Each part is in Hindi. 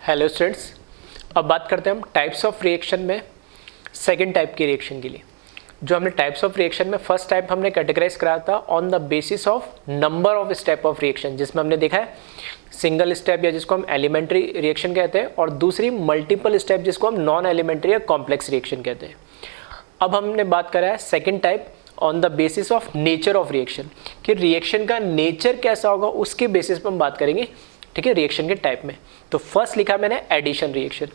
हेलो स्टूडेंट्स, अब बात करते हैं हम टाइप्स ऑफ रिएक्शन में सेकंड टाइप की रिएक्शन के लिए। जो हमने टाइप्स ऑफ रिएक्शन में फर्स्ट टाइप हमने कैटेगराइज करा था on the basis of number of step of reaction, जिसमें हमने देखा है सिंगल स्टेप या जिसको हम एलिमेंट्री रिएक्शन कहते हैं, और दूसरी मल्टीपल स्टेप जिसको हम नॉन एलिमेंट्री या कॉम्प्लेक्स रिएक्शन कहते हैं। अब हमने बात करा है second type on the basis of nature of reaction, कि रिएक्शन का नेचर कैसा होगा उसके बेसिस पर हम बात करेंगे, ठीक है, रिएक्शन के टाइप में। तो फर्स्ट लिखा मैंने एडिशन रिएक्शन।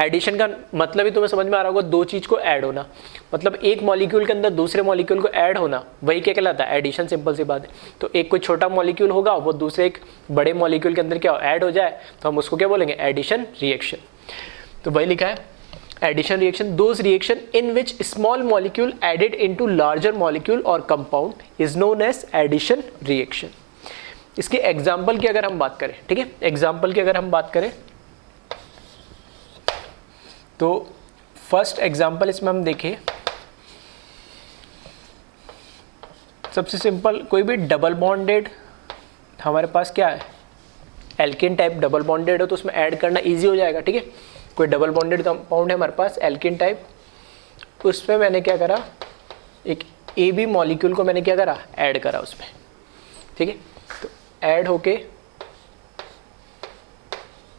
एडिशन का मतलब ही तुम्हें समझ में आ रहा होगा, दो चीज को ऐड होना, मतलब एक मॉलिक्यूल के अंदर दूसरे मॉलिक्यूल को ऐड होना, वही क्या कहलाता है, एडिशन। सिंपल सी बात है। तो एक कोई छोटा मॉलिक्यूल होगा, वो दूसरे एक बड़े मॉलिक्यूल के अंदर क्या ऐड हो जाए, तो हम उसको क्या बोलेंगे, एडिशन रिएक्शन। तो वही लिखा है addition reaction, those reaction in which small molecule added into larger molecule और compound is known as addition reaction. इसके एग्जाम्पल की अगर हम बात करें, ठीक है, एग्जाम्पल की अगर हम बात करें तो फर्स्ट एग्जाम्पल इसमें हम देखें, सबसे सिंपल कोई भी डबल बॉन्डेड हमारे पास क्या है, एल्केन टाइप डबल बॉन्डेड हो तो उसमें ऐड करना इजी हो जाएगा। ठीक है, कोई डबल बॉन्डेड कंपाउंड है हमारे पास एल्केन टाइप, तो उसमें मैंने क्या करा, एक ए बी मॉलिक्यूल को मैंने क्या करा, ऐड करा उसमें। ठीक है, तो ऐड होके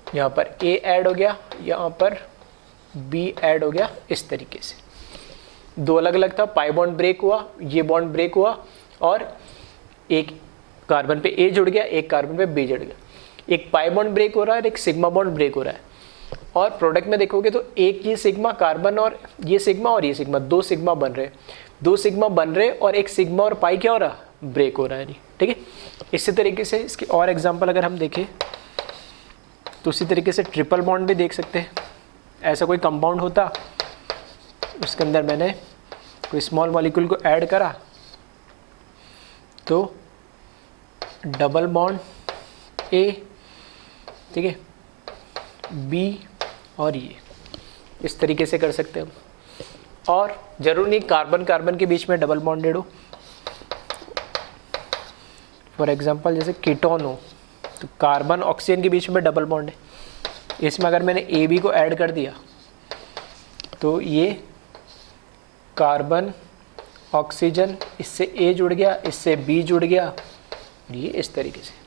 यहाँ पर ए ऐड हो गया, यहाँ पर बी ऐड हो गया, इस तरीके से। दो अलग अलग था, पाई बॉन्ड ब्रेक हुआ, ये बॉन्ड ब्रेक हुआ, और एक कार्बन पे ए जुड़ गया, एक कार्बन पे बी जुड़ गया। एक पाई बॉन्ड ब्रेक हो रहा है, एक सिग्मा बॉन्ड ब्रेक हो रहा है। और प्रोडक्ट में देखोगे तो एक ये सिग्मा कार्बन और ये सिग्मा, दो सिग्मा बन रहे, दो सिग्मा बन रहे, और एक सिग्मा और पाई क्या हो रहा, ब्रेक हो रहा है। नहीं, ठीक है। इसी तरीके से इसकी और एग्जांपल अगर हम देखें तो उसी तरीके से ट्रिपल बॉन्ड भी देख सकते हैं। ऐसा कोई कंपाउंड होता, उसके अंदर मैंने कोई स्मॉल मॉलिक्यूल को ऐड करा, तो डबल बॉन्ड ए, ठीक है, बी, और ये इस तरीके से कर सकते हैं हम। और जरूर नहीं कार्बन कार्बन के बीच में डबल बॉन्डेड हो, फॉर एग्जांपल जैसे कीटोन हो, तो कार्बन ऑक्सीजन के बीच में डबल बॉन्ड है, इसमें अगर मैंने ए बी को ऐड कर दिया तो ये कार्बन ऑक्सीजन, इससे ए जुड़ गया, इससे बी जुड़ गया, ये इस तरीके से।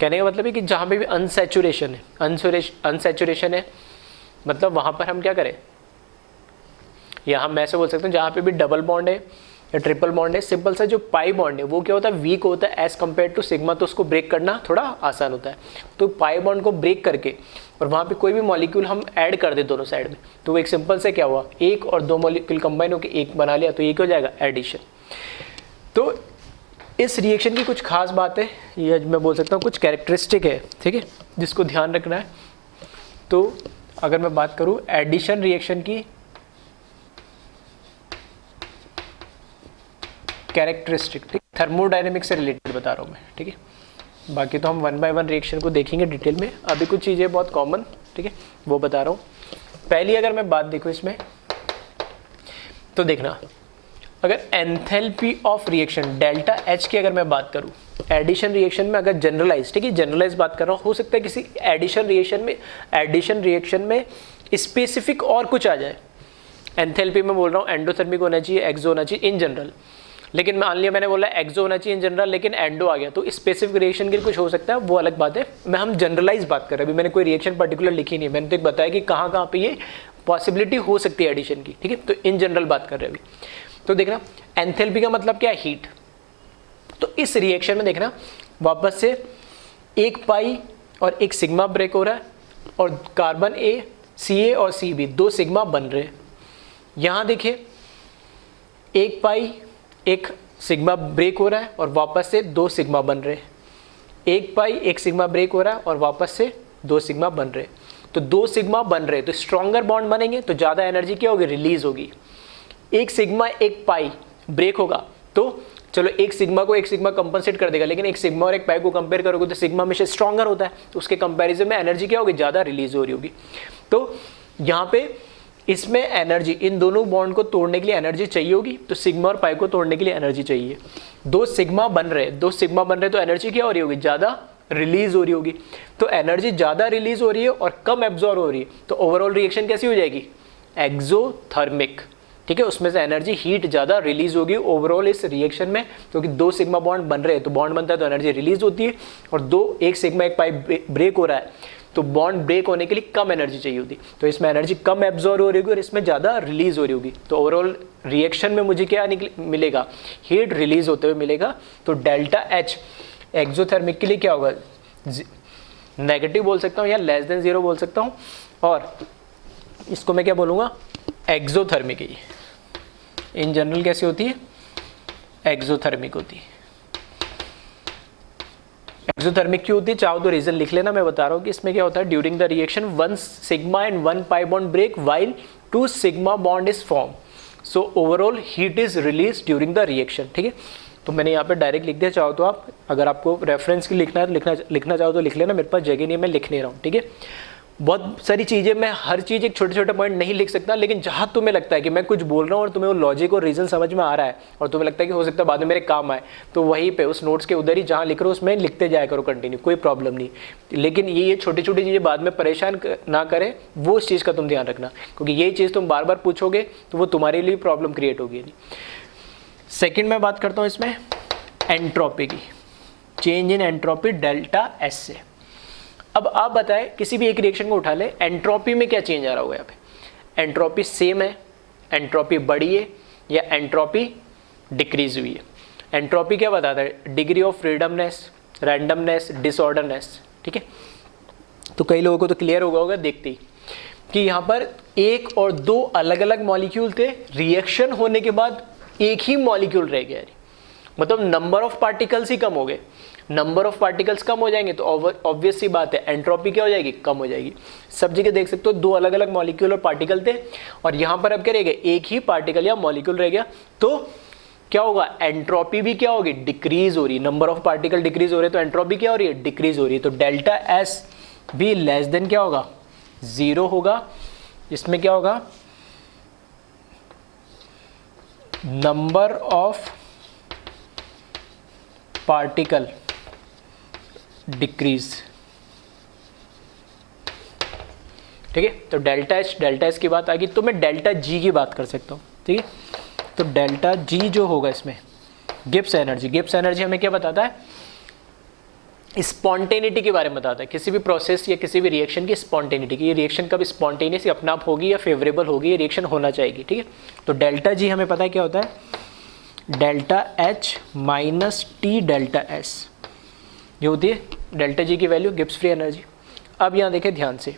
कहने का मतलब है कि जहाँ पे भी अनसैचुरेशन है, अनसैचुरेशन है, मतलब वहाँ पर हम क्या करें, या हम ऐसे बोल सकते हैं जहाँ पे भी डबल बॉन्ड है या ट्रिपल बॉन्ड है, सिंपल सा जो पाई बॉन्ड है वो क्या होता है, वीक होता है एज कम्पेयर टू सिग्मा, तो उसको ब्रेक करना थोड़ा आसान होता है। तो पाई बॉन्ड को ब्रेक करके और वहाँ पे कोई भी मॉलिक्यूल हम ऐड कर दे दोनों साइड में, तो वो एक सिंपल से क्या हुआ, एक और दो मॉलिक्यूल कंबाइन होकर एक बना लिया, तो ये क्या हो जाएगा, एडिशन। तो इस रिएक्शन की कुछ खास बात है, ये मैं बोल सकता हूँ कुछ कैरेक्टरिस्टिक है, ठीक है, जिसको ध्यान रखना है। तो अगर मैं बात करूँ एडिशन रिएक्शन की कैरेक्टरिस्टिक, ठीक, थर्मोडायनेमिक्स से रिलेटेड बता रहा हूँ मैं, ठीक है। बाकी तो हम वन बाय वन रिएक्शन को देखेंगे डिटेल में, अभी कुछ चीज़ें बहुत कॉमन, ठीक है, वो बता रहा हूँ। पहली अगर मैं बात देखूँ इसमें, तो देखना, अगर enthalpy of reaction delta H की अगर मैं बात करूँ एडिशन रिएक्शन में, अगर जनरलाइज, ठीक है, जनरलाइज बात कर रहा हूँ, हो सकता है किसी एडिशन रिएक्शन में स्पेसिफिक और कुछ आ जाए। एंथैल्पी में बोल रहा हूँ एंडोथर्मिक होना चाहिए, एक्सो होना चाहिए इन जनरल, लेकिन मान लिया मैंने बोला एक्सो होना चाहिए इन जनरल, लेकिन एंडो आ गया, तो स्पेसिफिक रिएक्शन के लिए कुछ हो सकता है, वो अलग बात है। हम जनरलाइज बात कर रहे हैं, अभी मैंने कोई रिएक्शन पर्टिकुलर लिखी नहीं है, मैंने तो एक बताया कि कहाँ कहाँ पे ये पॉसिबिलिटी हो सकती है एडिशन की, ठीक है, तो इन जनरल बात कर रहे हैं अभी। तो देखना एंथैल्पी का मतलब क्या है, हीट। तो इस रिएक्शन में देखना वापस से एक पाई और एक सिग्मा ब्रेक हो रहा है, और कार्बन ए, सी ए और सी बी, दो सिग्मा बन रहे हैं। यहाँ देखिए एक पाई एक सिग्मा ब्रेक हो रहा है और वापस से दो सिग्मा बन रहे हैं, एक पाई एक सिग्मा ब्रेक हो रहा है और वापस से दो सिग्मा बन रहे हैं। तो दो सिग्मा बन रहे हैं तो स्ट्रॉन्गर बॉन्ड बनेंगे, तो ज़्यादा एनर्जी क्या होगी, रिलीज होगी। एक सिग्मा एक पाई ब्रेक होगा, तो चलो एक सिग्मा को एक सिग्मा कंपनसेट कर देगा, लेकिन एक सिग्मा और एक पाई को कंपेयर करोगे तो सिग्मा हमेशा स्ट्रॉन्गर होता है, तो उसके कंपैरिजन में एनर्जी क्या होगी, ज़्यादा रिलीज हो रही होगी। तो यहाँ पे इसमें एनर्जी, इन दोनों बॉन्ड को तोड़ने के लिए एनर्जी चाहिए होगी, तो सिग्मा और पाई को तोड़ने के लिए एनर्जी चाहिए। दो सिग्मा बन रहे तो एनर्जी क्या हो रही होगी, ज़्यादा रिलीज हो रही होगी। तो एनर्जी ज़्यादा रिलीज हो रही है और कम एब्जॉर्ब हो रही है, तो ओवरऑल रिएक्शन कैसी हो जाएगी? एक्सोथर्मिक। ठीक है, उसमें से एनर्जी हीट ज़्यादा रिलीज होगी ओवरऑल इस रिएक्शन में, क्योंकि दो सिग्मा बॉन्ड बन रहे हैं, तो बॉन्ड बनता है तो एनर्जी रिलीज होती है, और एक सिग्मा एक पाई ब्रेक हो रहा है, तो बॉन्ड ब्रेक होने के लिए कम एनर्जी चाहिए होती, तो इसमें एनर्जी कम एब्जॉर्ब हो रही होगी और इसमें ज़्यादा रिलीज हो रही होगी। तो ओवरऑल रिएक्शन में मुझे क्या मिलेगा? हीट रिलीज होते हुए मिलेगा। तो डेल्टा एच एक्सोथर्मिक के लिए क्या होगा? नेगेटिव बोल सकता हूँ या लेस देन 0 बोल सकता हूँ, और इसको मैं क्या बोलूँगा? एक्सोथर्मिक है। इन जनरल कैसी होती है? एक्सोथर्मिक होती है। एक्सोथर्मिक क्यों होती है? चाहो तो रीजन लिख लेना, मैं बता रहा हूँ कि इसमें क्या होता है। During the reaction 1 sigma and 1 pi bond break while 2 sigma bond is form, so overall heat is release during the reaction. ठीक है, तो मैंने यहाँ पे डायरेक्ट लिख दिया, चाहो तो आप, अगर आपको रेफरेंस की लिखना है तो लिखना चाहो तो लिख लेना, मेरे पास जगह नहीं है, मैं लिख नहीं रहा हूँ। ठीक है, बहुत सारी चीज़ें, मैं हर चीज़ एक छोटे छोटे पॉइंट नहीं लिख सकता, लेकिन जहाँ तुम्हें लगता है कि मैं कुछ बोल रहा हूँ और तुम्हें वो लॉजिक और रीज़न समझ में आ रहा है और तुम्हें लगता है कि हो सकता है बाद में मेरे काम आए, तो वहीं पे उस नोट्स के उधर ही जहाँ लिख रहे हो उसमें लिखते जाया करो कंटिन्यू, कोई प्रॉब्लम नहीं। लेकिन ये छोटी छोटी चीज़ें बाद में परेशान ना करें, वो इस चीज़ का तुम ध्यान रखना, क्योंकि यही चीज़ तुम बार बार पूछोगे तो वो तुम्हारे लिए प्रॉब्लम क्रिएट होगी। सेकेंड मैं बात करता हूँ इसमें एंट्रोपी की, change in entropy delta S से। अब आप बताएं, किसी भी एक रिएक्शन को उठा ले, एंट्रोपी में क्या चेंज आ रहा होगा यहाँ पे? एंट्रोपी सेम है, एंट्रोपी बढ़ी है, या एंट्रोपी डिक्रीज हुई है? एंट्रोपी क्या बताता है? Degree of freedomness, randomness, disorderness. ठीक है, तो कई लोगों को तो क्लियर होगा देखते ही कि यहाँ पर एक और दो अलग अलग मॉलिक्यूल थे, रिएक्शन होने के बाद एक ही मॉलिक्यूल रह गया, मतलब नंबर ऑफ पार्टिकल्स ही कम हो गए। नंबर ऑफ पार्टिकल्स कम हो जाएंगे तो ऑब्वियस सी बात है एंट्रोपी क्या हो जाएगी? कम हो जाएगी। सब जगह देख सकते हो दो अलग अलग मॉलिक्यूल और पार्टिकल थे, और यहाँ पर अब क्या रह गया? एक ही पार्टिकल या मॉलिक्यूल रह गया, तो क्या होगा? एंट्रोपी भी क्या होगी? डिक्रीज हो रही है। नंबर ऑफ पार्टिकल डिक्रीज हो रहे हैं तो एंट्रोपी क्या हो रही है? डिक्रीज हो रही है। तो डेल्टा एस भी लेस देन क्या होगा? 0 होगा। इसमें क्या होगा? Number of particle decrease. ठीक है, तो डेल्टा एच की बात आ गई, तो मैं डेल्टा जी की बात कर सकता हूँ। ठीक है, तो डेल्टा जी जो होगा इसमें गिब्स एनर्जी हमें क्या बताता है? स्पॉन्टेनिटी के बारे में बताता है, किसी भी प्रोसेस या किसी भी रिएक्शन की स्पॉन्टेनिटी की। ये रिएक्शन कब स्पॉन्टेनियस अपने आप होगी या फेवरेबल होगी, ये रिएक्शन होना चाहिए। ठीक है, तो डेल्टा जी हमें पता है क्या होता है? Delta H minus T delta S, ये होती है डेल्टा जी की वैल्यू, गिब्स फ्री एनर्जी। अब यहाँ देखें ध्यान से,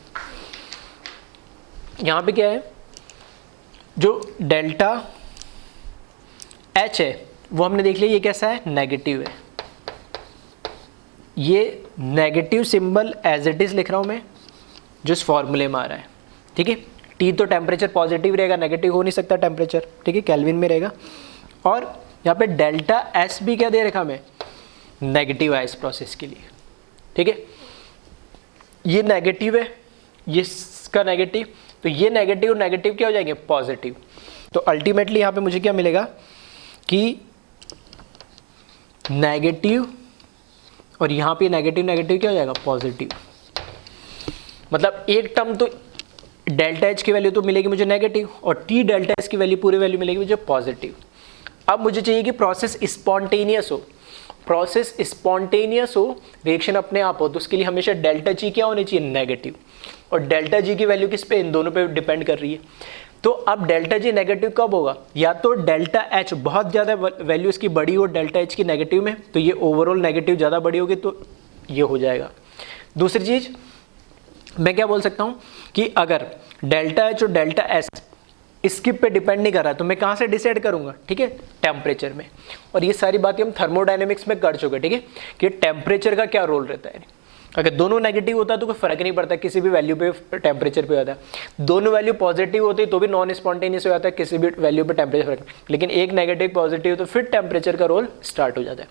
यहाँ पे क्या है? जो डेल्टा एच है वो हमने देख लिया, ये कैसा है? नेगेटिव है। ये negative symbol as it is लिख रहा हूँ मैं, जो इस फॉर्मूले में आ रहा है। ठीक है, टी तो टेम्परेचर पॉजिटिव रहेगा, नेगेटिव हो नहीं सकता टेम्परेचर। ठीक है, केल्विन में रहेगा। और यहाँ पे डेल्टा एस भी क्या दे रखा हमें? नेगेटिव है इस प्रोसेस के लिए। ठीक है, ये नेगेटिव है, ये इसका नेगेटिव, तो ये नेगेटिव नेगेटिव क्या हो जाएंगे? पॉजिटिव। तो अल्टीमेटली यहाँ पे मुझे क्या मिलेगा कि नेगेटिव, और यहाँ पे नेगेटिव नेगेटिव क्या हो जाएगा? पॉजिटिव। मतलब एक टर्म तो डेल्टा एच की वैल्यू तो मिलेगी मुझे नेगेटिव, और टी डेल्टा एच की वैल्यू पूरी वैल्यू मिलेगी मुझे पॉजिटिव। अब मुझे चाहिए कि प्रोसेस स्पॉन्टेनियस हो। प्रोसेस स्पॉन्टेनियस हो, रिएक्शन अपने आप हो, तो उसके लिए हमेशा डेल्टा जी क्या होनी चाहिए? नेगेटिव। और डेल्टा जी की वैल्यू किस पे? इन दोनों पे डिपेंड कर रही है। तो अब डेल्टा जी नेगेटिव कब होगा? या तो डेल्टा एच बहुत ज़्यादा वैल्यू इसकी बड़ी हो डेल्टा एच की नेगेटिव में, तो ये ओवरऑल नेगेटिव ज़्यादा बड़ी होगी, तो ये हो जाएगा। दूसरी चीज़ मैं क्या बोल सकता हूँ कि अगर डेल्टा एच और डेल्टा एस स्किप पे डिपेंड नहीं कर रहा है, तो मैं कहाँ से डिसाइड करूँगा? ठीक है, टेम्परेचर में। और ये सारी बातें हम थर्मोडायनेमिक्स में कर चुके हैं। ठीक है, कि टेम्परेचर का क्या रोल रहता है। अगर दोनों नेगेटिव होता है तो कोई फर्क नहीं पड़ता, किसी भी वैल्यू पे टेम्परेचर पे होता है। दोनों वैल्यू पॉजिटिव होती है तो भी नॉन स्पॉन्टेनियस हो जाता है, किसी भी वैल्यू पे टेम्परेचर फर्क, लेकिन एक नेगेटिव पॉजिटिव तो फिर टेम्परेचर का रोल स्टार्ट हो जाता है।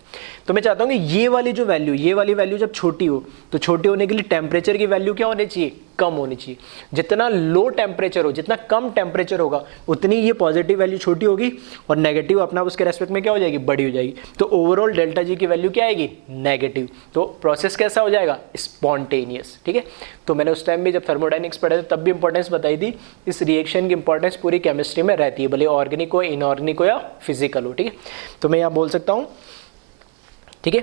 तो मैं चाहता हूँ कि ये वाली जो वैल्यू, ये वाली वैल्यू जब छोटी हो, तो छोटी होने के लिए टेम्परेचर की वैल्यू क्या होनी चाहिए? कम होनी चाहिए। जितना लो टेम्परेचर हो, जितना कम टेम्परेचर होगा, उतनी ये पॉजिटिव वैल्यू छोटी होगी और नेगेटिव अपना उसके रेस्पेक्ट में क्या हो जाएगी, बड़ी हो जाएगी। तो ओवरऑल डेल्टा जी की वैल्यू क्या आएगी, नेगेटिव। तो प्रोसेस कैसा हो जाएगा, स्पॉन्टेनियस। ठीक है, तो मैंने उस टाइम भी जब थर्मोडायनेमिक्स पढ़े थे तब भी इंपॉर्टेंस बताई थी। इस रिएक्शन की इंपॉर्टेंस पूरी केमिस्ट्री में रहती है, भले ऑर्गेनिक हो, इनऑर्गेनिक हो या फिजिकल हो। ठीक है, तो मैं यहाँ बोल सकता हूँ, ठीक है,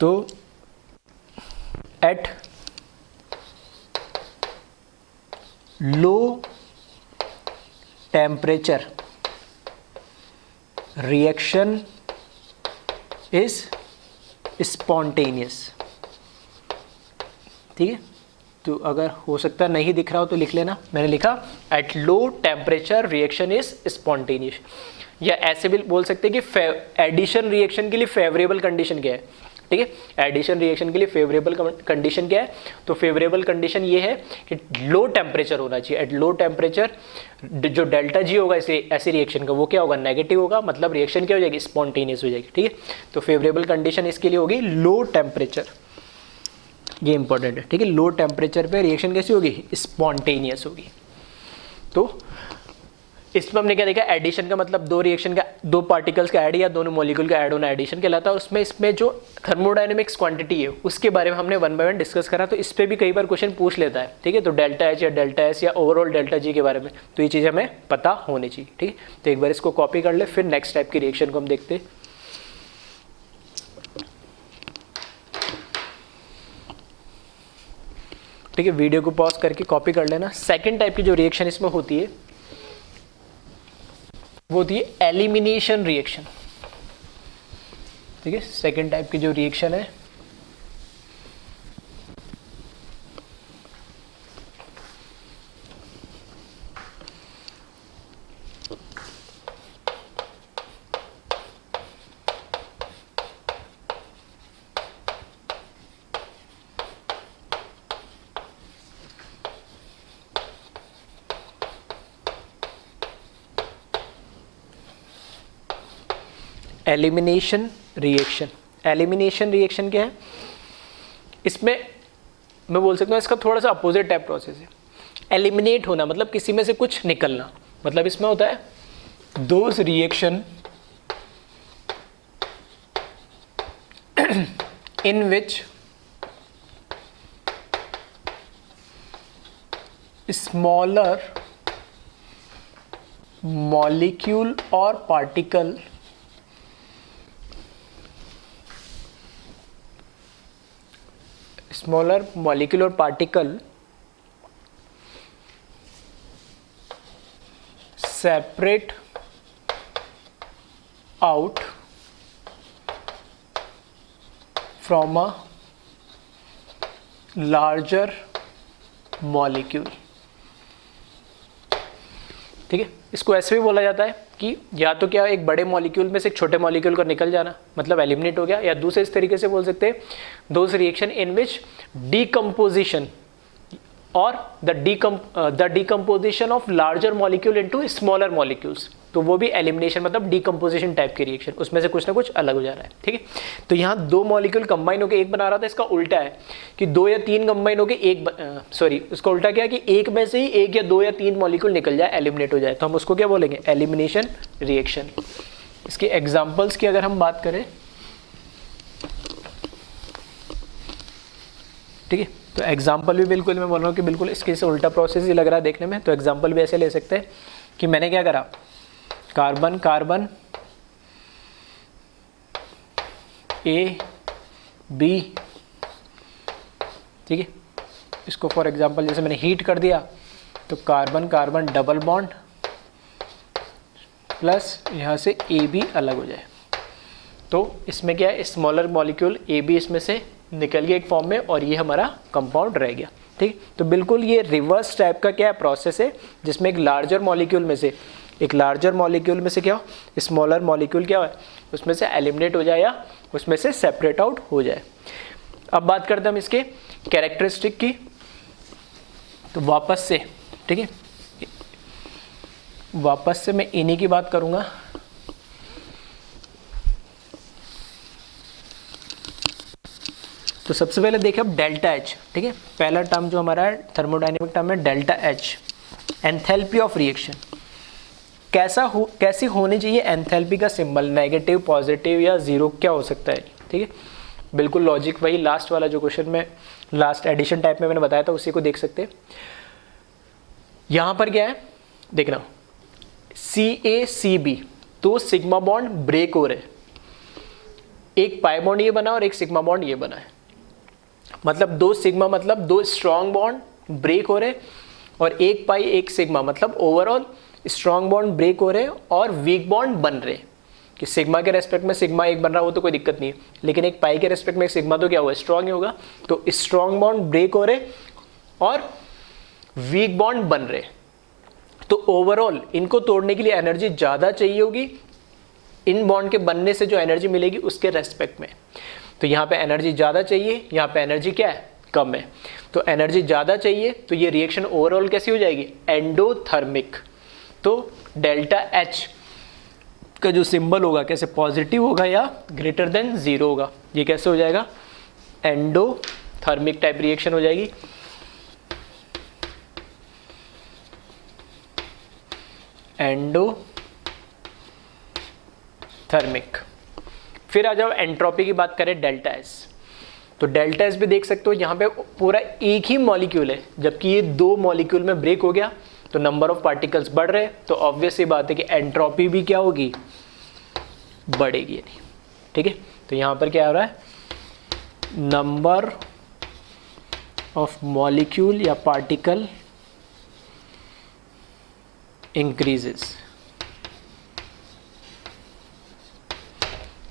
तो at low temperature reaction is spontaneous. ठीक है, तो अगर हो सकता है नहीं दिख रहा हो तो लिख लेना, मैंने लिखा at low temperature reaction is spontaneous. या ऐसे भी बोल सकते हैं कि एडिशन रिएक्शन के लिए फेवरेबल कंडीशन क्या है। ठीक है, एडिशन रिएक्शन के लिए फेवरेबल कंडीशन क्या है, तो फेवरेबल कंडीशन ये है कि लो टेम्परेचर होना चाहिए। एट लो टेम्परेचर जो डेल्टा जी होगा इसे ऐसी रिएक्शन का, वो क्या होगा, नेगेटिव होगा, मतलब रिएक्शन क्या हो जाएगी, स्पॉन्टेनियस हो जाएगी। ठीक है, तो फेवरेबल कंडीशन इसके लिए होगी लो टेम्परेचर, ये इंपॉर्टेंट है। ठीक है, लो टेम्परेचर पे रिएक्शन कैसी होगी, स्पॉन्टेनियस होगी। तो इसमें हमने क्या देखा, एडिशन का मतलब दो रिएक्शन का, दो पार्टिकल्स का ऐड या दोनों मॉलिक्यूल का ऐड होना एडिशन कहलाता है। उसमें इसमें जो थर्मोडायनेमिक्स क्वांटिटी है उसके बारे में हमने 1 बाय 1 डिस्कस करा, तो इस पर भी कई बार क्वेश्चन पूछ लेता है। ठीक है, तो डेल्टा एच या डेल्टा एस या ओवरऑल डेल्टा जी के बारे में, तो ये चीज़ हमें पता होनी चाहिए। ठीक है, तो एक बार इसको कॉपी कर ले, फिर नेक्स्ट टाइप की रिएक्शन को हम देखते हैं। ठीक है, वीडियो को पॉज करके कॉपी कर लेना। सेकेंड टाइप की जो रिएक्शन इसमें होती है वो होती है एलिमिनेशन रिएक्शन। ठीक है, सेकेंड टाइप की जो रिएक्शन है एलिमिनेशन रिएक्शन। एलिमिनेशन रिएक्शन क्या है, इसमें मैं बोल सकता हूँ इसका थोड़ा सा अपोजिट टाइप प्रोसेस है। एलिमिनेट होना मतलब किसी में से कुछ निकलना, मतलब इसमें होता है those reaction in which smaller molecule और पार्टिकल स्मॉलर मॉलिक्यूल और particle separate out from a larger molecule. ठीक है, इसको ऐसे भी बोला जाता है कि या तो क्या एक बड़े मॉलिक्यूल में से एक छोटे मॉलिक्यूल का निकल जाना, मतलब एलिमिनेट हो गया, या दूसरे इस तरीके से बोल सकते हैं those reaction in which decomposition और the decomposition of larger molecule into smaller molecules, तो वो भी एलिमिनेशन मतलब डीकम्पोजिशन टाइप की रिएक्शन, उसमें से कुछ ना कुछ अलग हो जा रहा है। ठीक है, तो यहाँ दो मॉलिक्यूल कंबाइन होकर एक बना रहा था, इसका उल्टा है कि दो या तीन कंबाइन होकर एक उसका उल्टा क्या है कि एक में से ही एक या दो या तीन मॉलिक्यूल निकल जाए, एलिमिनेट हो जाए, तो हम उसको क्या बोलेंगे, एलिमिनेशन रिएक्शन। इसके एग्जाम्पल्स की अगर हम बात करें, ठीक है, तो एग्जाम्पल भी बिल्कुल मैं बोल रहा हूँ कि बिल्कुल इसके से उल्टा प्रोसेस ही लग रहा है देखने में, तो एग्जाम्पल भी ऐसे ले सकते हैं कि मैंने क्या करा, कार्बन कार्बन ए बी, ठीक है, इसको फॉर एग्जांपल जैसे मैंने हीट कर दिया तो carbon carbon double bond plus यहाँ से ए बी अलग हो जाए, तो इसमें क्या है, स्मॉलर मॉलिक्यूल ए बी इसमें से निकल गया एक फॉर्म में और ये हमारा कंपाउंड रह गया। ठीक, तो बिल्कुल ये रिवर्स टाइप का क्या है प्रोसेस है, जिसमें एक लार्जर मॉलिक्यूल में से क्या हो, स्मॉलर मॉलिक्यूल क्या है उसमें से एलिमिनेट हो जाए या उसमें से सेपरेट आउट हो जाए। अब बात करते हैं हम इसके कैरेक्टरिस्टिक की, तो वापस से, ठीक है, वापस से मैं इन्हीं की बात करूंगा। तो सबसे पहले देखिए अब डेल्टा एच, ठीक है, पहला टर्म जो हमारा है थर्मोडायनेमिक टर्म है delta H, enthalpy of reaction. कैसी होनी चाहिए एंथैल्पी का सिंबल, नेगेटिव, पॉजिटिव या जीरो, क्या हो सकता है, ठीक है, बिल्कुल लॉजिक वही लास्ट वाला जो क्वेश्चन में लास्ट एडिशन टाइप में मैंने बताया था उसी को देख सकते हैं। यहां पर क्या है देखना, CaCb, तो सिग्मा बॉन्ड ब्रेक हो रहे, एक पाई बॉन्ड ये बना और एक सिग्मा बॉन्ड ये बना है, मतलब दो सिग्मा मतलब दो स्ट्रॉन्ग बॉन्ड ब्रेक हो रहे और एक पाई एक सिग्मा मतलब ओवरऑल स्ट्रॉन्ग बॉन्ड ब्रेक हो रहे और वीक बॉन्ड बन रहे। कि सिग्मा के रेस्पेक्ट में सिग्मा एक बन रहा हो तो कोई दिक्कत नहीं है, लेकिन एक पाई के रेस्पेक्ट में सिग्मा तो क्या हुआ, स्ट्रॉन्ग ही होगा। तो स्ट्रॉन्ग बॉन्ड ब्रेक हो रहे और वीक बॉन्ड बन रहे, तो ओवरऑल इनको तोड़ने के लिए एनर्जी ज़्यादा चाहिए होगी, इन बॉन्ड के बनने से जो एनर्जी मिलेगी उसके रेस्पेक्ट में। तो यहाँ पे एनर्जी ज़्यादा चाहिए, यहाँ पे एनर्जी क्या है, कम है। तो एनर्जी ज़्यादा चाहिए तो ये रिएक्शन ओवरऑल कैसी हो जाएगी, एंडोथर्मिक। तो डेल्टा एच का जो सिंबल होगा कैसे, पॉजिटिव होगा या ग्रेटर देन जीरो होगा, ये कैसे हो जाएगा, एंडोथर्मिक टाइप रिएक्शन हो जाएगी। एंडोथर्मिक। फिर आ जाओ एंट्रोपी की बात करें, डेल्टा एस। तो डेल्टा एस भी देख सकते हो यहाँ पे पूरा एक ही मॉलिक्यूल है, जबकि ये दो मॉलिक्यूल में ब्रेक हो गया तो नंबर ऑफ पार्टिकल्स बढ़ रहे, तो ऑब्वियस ही बात है कि एंट्रोपी भी क्या होगी, बढ़ेगी, नहीं, ठीक है। तो यहाँ पर क्या हो रहा है, नंबर ऑफ मॉलिक्यूल या पार्टिकल इंक्रीजेस,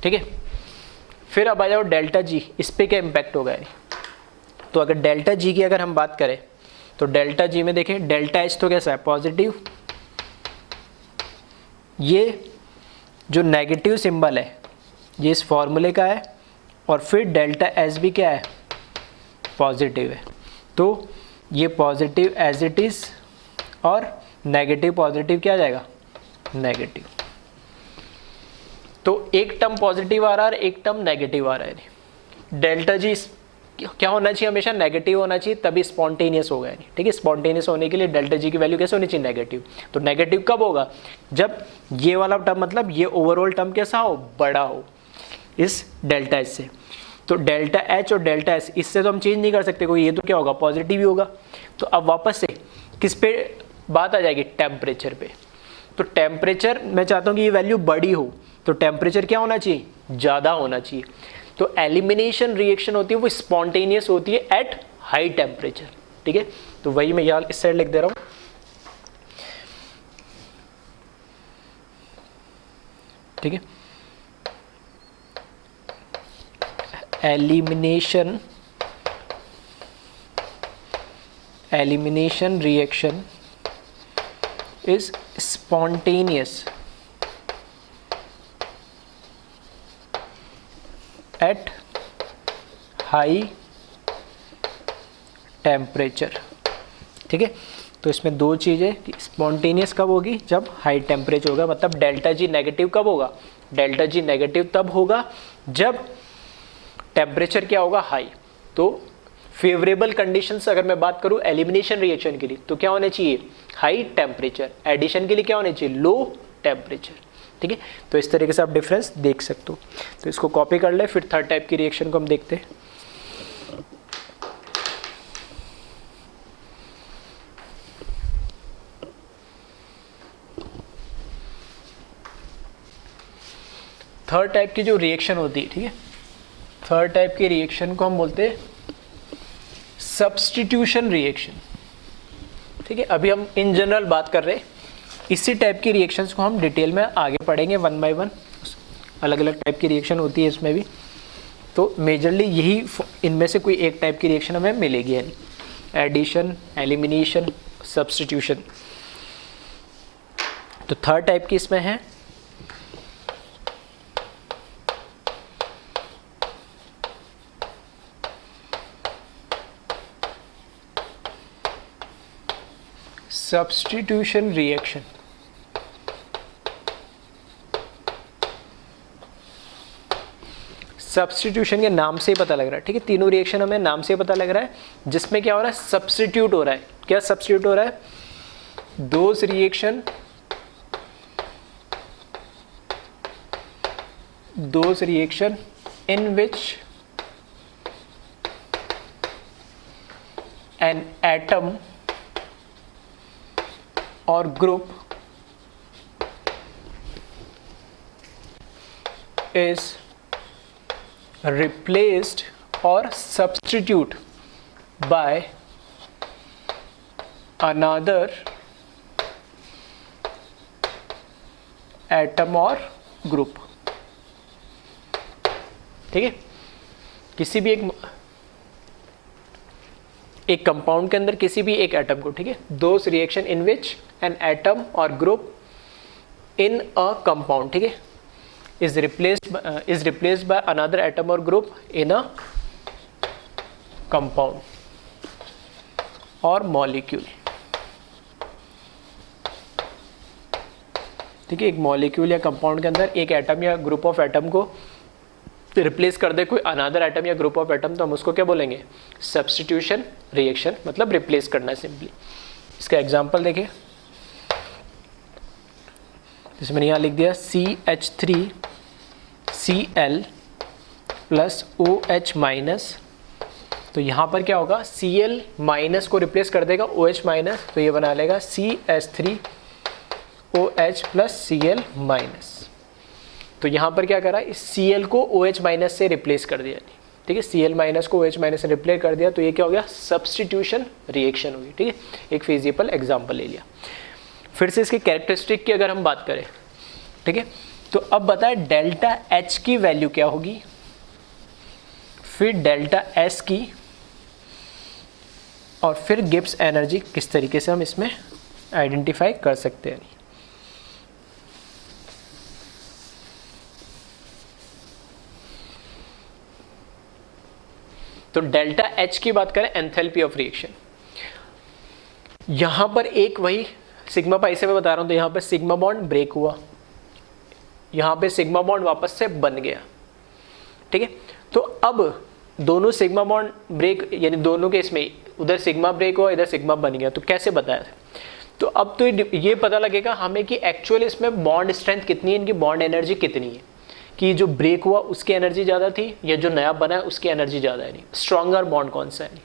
ठीक है। फिर अब आ जाओ डेल्टा जी, इस पे क्या इम्पैक्ट होगा। तो अगर डेल्टा जी की अगर हम बात करें तो डेल्टा जी में देखें, डेल्टा एच तो कैसा है, पॉजिटिव, ये जो नेगेटिव सिंबल है ये इस फॉर्मूले का है, और फिर डेल्टा एच भी क्या है, पॉजिटिव है। तो ये पॉजिटिव एज इट इज और नेगेटिव पॉजिटिव क्या आ जाएगा, नेगेटिव। तो एक टर्म पॉजिटिव आ रहा है और एक टर्म नेगेटिव आ रहा है। डेल्टा जी क्या होना चाहिए, हमेशा नेगेटिव होना चाहिए, तभी स्पॉन्टेनियस होगा, ठीक है। स्पॉन्टेनियस होने के लिए डेल्टा जी की वैल्यू कैसे होनी चाहिए, नेगेटिव। तो नेगेटिव कब होगा, जब ये वाला टर्म मतलब ये ओवरऑल टर्म कैसा हो, बड़ा हो इस डेल्टा एच से। तो डेल्टा एच और डेल्टा एस इससे तो हम चेंज नहीं कर सकते कोई, ये तो क्या होगा, पॉजिटिव ही होगा। तो अब वापस से किस पे बात आ जाएगी, टेम्परेचर पे। तो टेम्परेचर मैं चाहता हूँ कि ये वैल्यू बड़ी हो, तो टेम्परेचर क्या होना चाहिए, ज़्यादा होना चाहिए। तो एलिमिनेशन रिएक्शन होती है वो स्पॉन्टेनियस होती है एट हाई टेम्परेचर, ठीक है। तो वही मैं यहाँ इस साइड लिख दे रहा हूँ, ठीक है। Elimination reaction is spontaneous at high temperature, ठीक है। तो इसमें दो चीज़ें, स्पॉन्टेनियस कब होगी, जब हाई टेम्परेचर होगा, मतलब डेल्टा जी नेगेटिव कब होगा, डेल्टा जी नेगेटिव तब होगा जब टेम्परेचर क्या होगा, हाई। तो फेवरेबल कंडीशंस अगर मैं बात करूं एलिमिनेशन रिएक्शन के लिए तो क्या होने चाहिए, हाई टेम्परेचर। एडिशन के लिए क्या होने चाहिए, लो टेम्परेचर, ठीक है। तो इस तरीके से आप डिफरेंस देख सकते हो। तो इसको कॉपी कर ले, फिर थर्ड टाइप की रिएक्शन को हम देखते हैं। थर्ड टाइप की जो रिएक्शन होती है, ठीक है, थर्ड टाइप की रिएक्शन को हम बोलते हैं सब्स्टिट्यूशन रिएक्शन, ठीक है। अभी हम इन जनरल बात कर रहे हैं, इसी टाइप की रिएक्शंस को हम डिटेल में आगे पढ़ेंगे, वन बाय वन अलग अलग टाइप की रिएक्शन होती है इसमें भी। तो मेजरली यही इनमें से कोई एक टाइप की रिएक्शन हमें मिलेगी, यानी एडिशन, एलिमिनेशन, सब्स्टिट्यूशन। तो थर्ड टाइप की इसमें है substitution reaction। सब्स्टिट्यूशन के नाम से ही पता लग रहा है, ठीक है। तीनों रिएक्शन हमें नाम से पता लग रहा है, जिसमें क्या हो रहा है, सब्स्टिट्यूट हो रहा है। क्या सब्स्टिट्यूट हो रहा है? Those reaction in which an atom or group is replaced or substitute by another atom or group, ठीक है। किसी भी एक कंपाउंड के अंदर किसी भी एक एटम को, ठीक है, those reaction in which an atom और ग्रुप इन अ कंपाउंड, ठीक है, is replaced by another atom और ग्रुप इन अ कंपाउंड और मॉलिक्यूल, ठीक है। एक मॉलिक्यूल या कंपाउंड के अंदर एक एटम या ग्रुप ऑफ एटम को रिप्लेस कर दे कोई अनदर एटम या ग्रुप ऑफ एटम, तो हम उसको क्या बोलेंगे? सब्स्टिट्यूशन रिएक्शन, मतलब रिप्लेस करना सिंपली। इसका एग्जांपल देखिए, जैसे मैंने यहाँ लिख दिया CH3Cl प्लस OH माइनस, तो यहाँ पर क्या होगा, Cl माइनस को रिप्लेस कर देगा OH माइनस, तो ये बना लेगा CH3OH प्लस Cl माइनस। तो यहाँ पर क्या करा, इस Cl को OH माइनस से रिप्लेस कर दिया, ठीक है। Cl माइनस को OH माइनस से रिप्लेस कर दिया, तो ये क्या हो गया, सब्स्टिट्यूशन रिएक्शन होगी, ठीक है। एक फिजिबल एग्जांपल ले लिया। फिर से इसकी कैरेक्टरिस्टिक की अगर हम बात करें, ठीक है, तो अब बताए डेल्टा H की वैल्यू क्या होगी, फिर डेल्टा S की, और फिर गिब्स एनर्जी किस तरीके से हम इसमें आइडेंटिफाई कर सकते हैं। तो डेल्टा H की बात करें, एंथैल्पी ऑफ रिएक्शन, यहां पर एक वही सिग्मा पाई से मैं बता रहा हूं, तो यहां पर सिग्मा बॉन्ड ब्रेक हुआ, यहां पे सिग्मा बॉन्ड वापस से बन गया, ठीक है। तो अब दोनों सिग्मा बॉन्ड ब्रेक, यानी दोनों के इसमें उधर सिग्मा ब्रेक हुआ, इधर सिग्मा बन गया, तो कैसे बताया? तो अब तो ये पता लगेगा हमें कि एक्चुअल इसमें बॉन्ड स्ट्रेंथ कितनी है, इनकी बॉन्ड एनर्जी कितनी है, कि जो ब्रेक हुआ उसकी एनर्जी ज़्यादा थी या जो नया बना है उसकी एनर्जी ज़्यादा है, नहीं स्ट्रॉन्गर बॉन्ड कौन सा है, नहीं,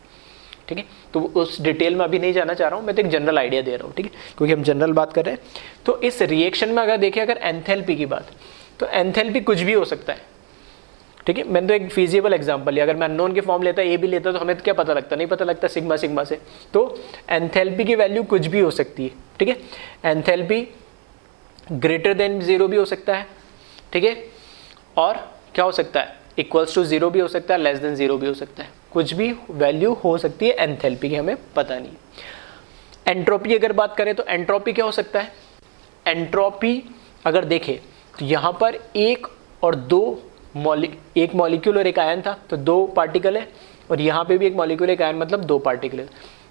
ठीक है। तो उस डिटेल में अभी नहीं जाना चाह रहा हूँ, मैं तो एक जनरल आइडिया दे रहा हूँ, ठीक है, क्योंकि हम जनरल बात कर रहे हैं। तो इस रिएक्शन में अगर देखें, अगर एंथैल्पी की बात, तो एंथैल्पी कुछ भी हो सकता है, ठीक है। मैंने तो एक फिजिबल एग्जांपल लिया, अगर मैं अननोन की फॉर्म लेता, ए भी लेता, तो हमें तो क्या पता लगता, नहीं पता लगता सिग्मा सिग्मा से। तो एंथैल्पी की वैल्यू कुछ भी हो सकती है, ठीक है। एंथैल्पी ग्रेटर देन 0 भी हो सकता है, ठीक है, और क्या हो सकता है, इक्वल्स टू 0 भी हो सकता है, लेस देन 0 भी हो सकता है, कुछ भी वैल्यू हो सकती है एंथैल्पी की, हमें पता नहीं। एंट्रोपी अगर बात करें, तो एंट्रोपी क्या हो सकता है, एंट्रोपी अगर देखें तो यहाँ पर एक मॉलिक्यूल और एक आयन था, तो 2 पार्टिकल है, और यहाँ पे भी एक मॉलिक्यूल एक आयन, मतलब 2 पार्टिकल है,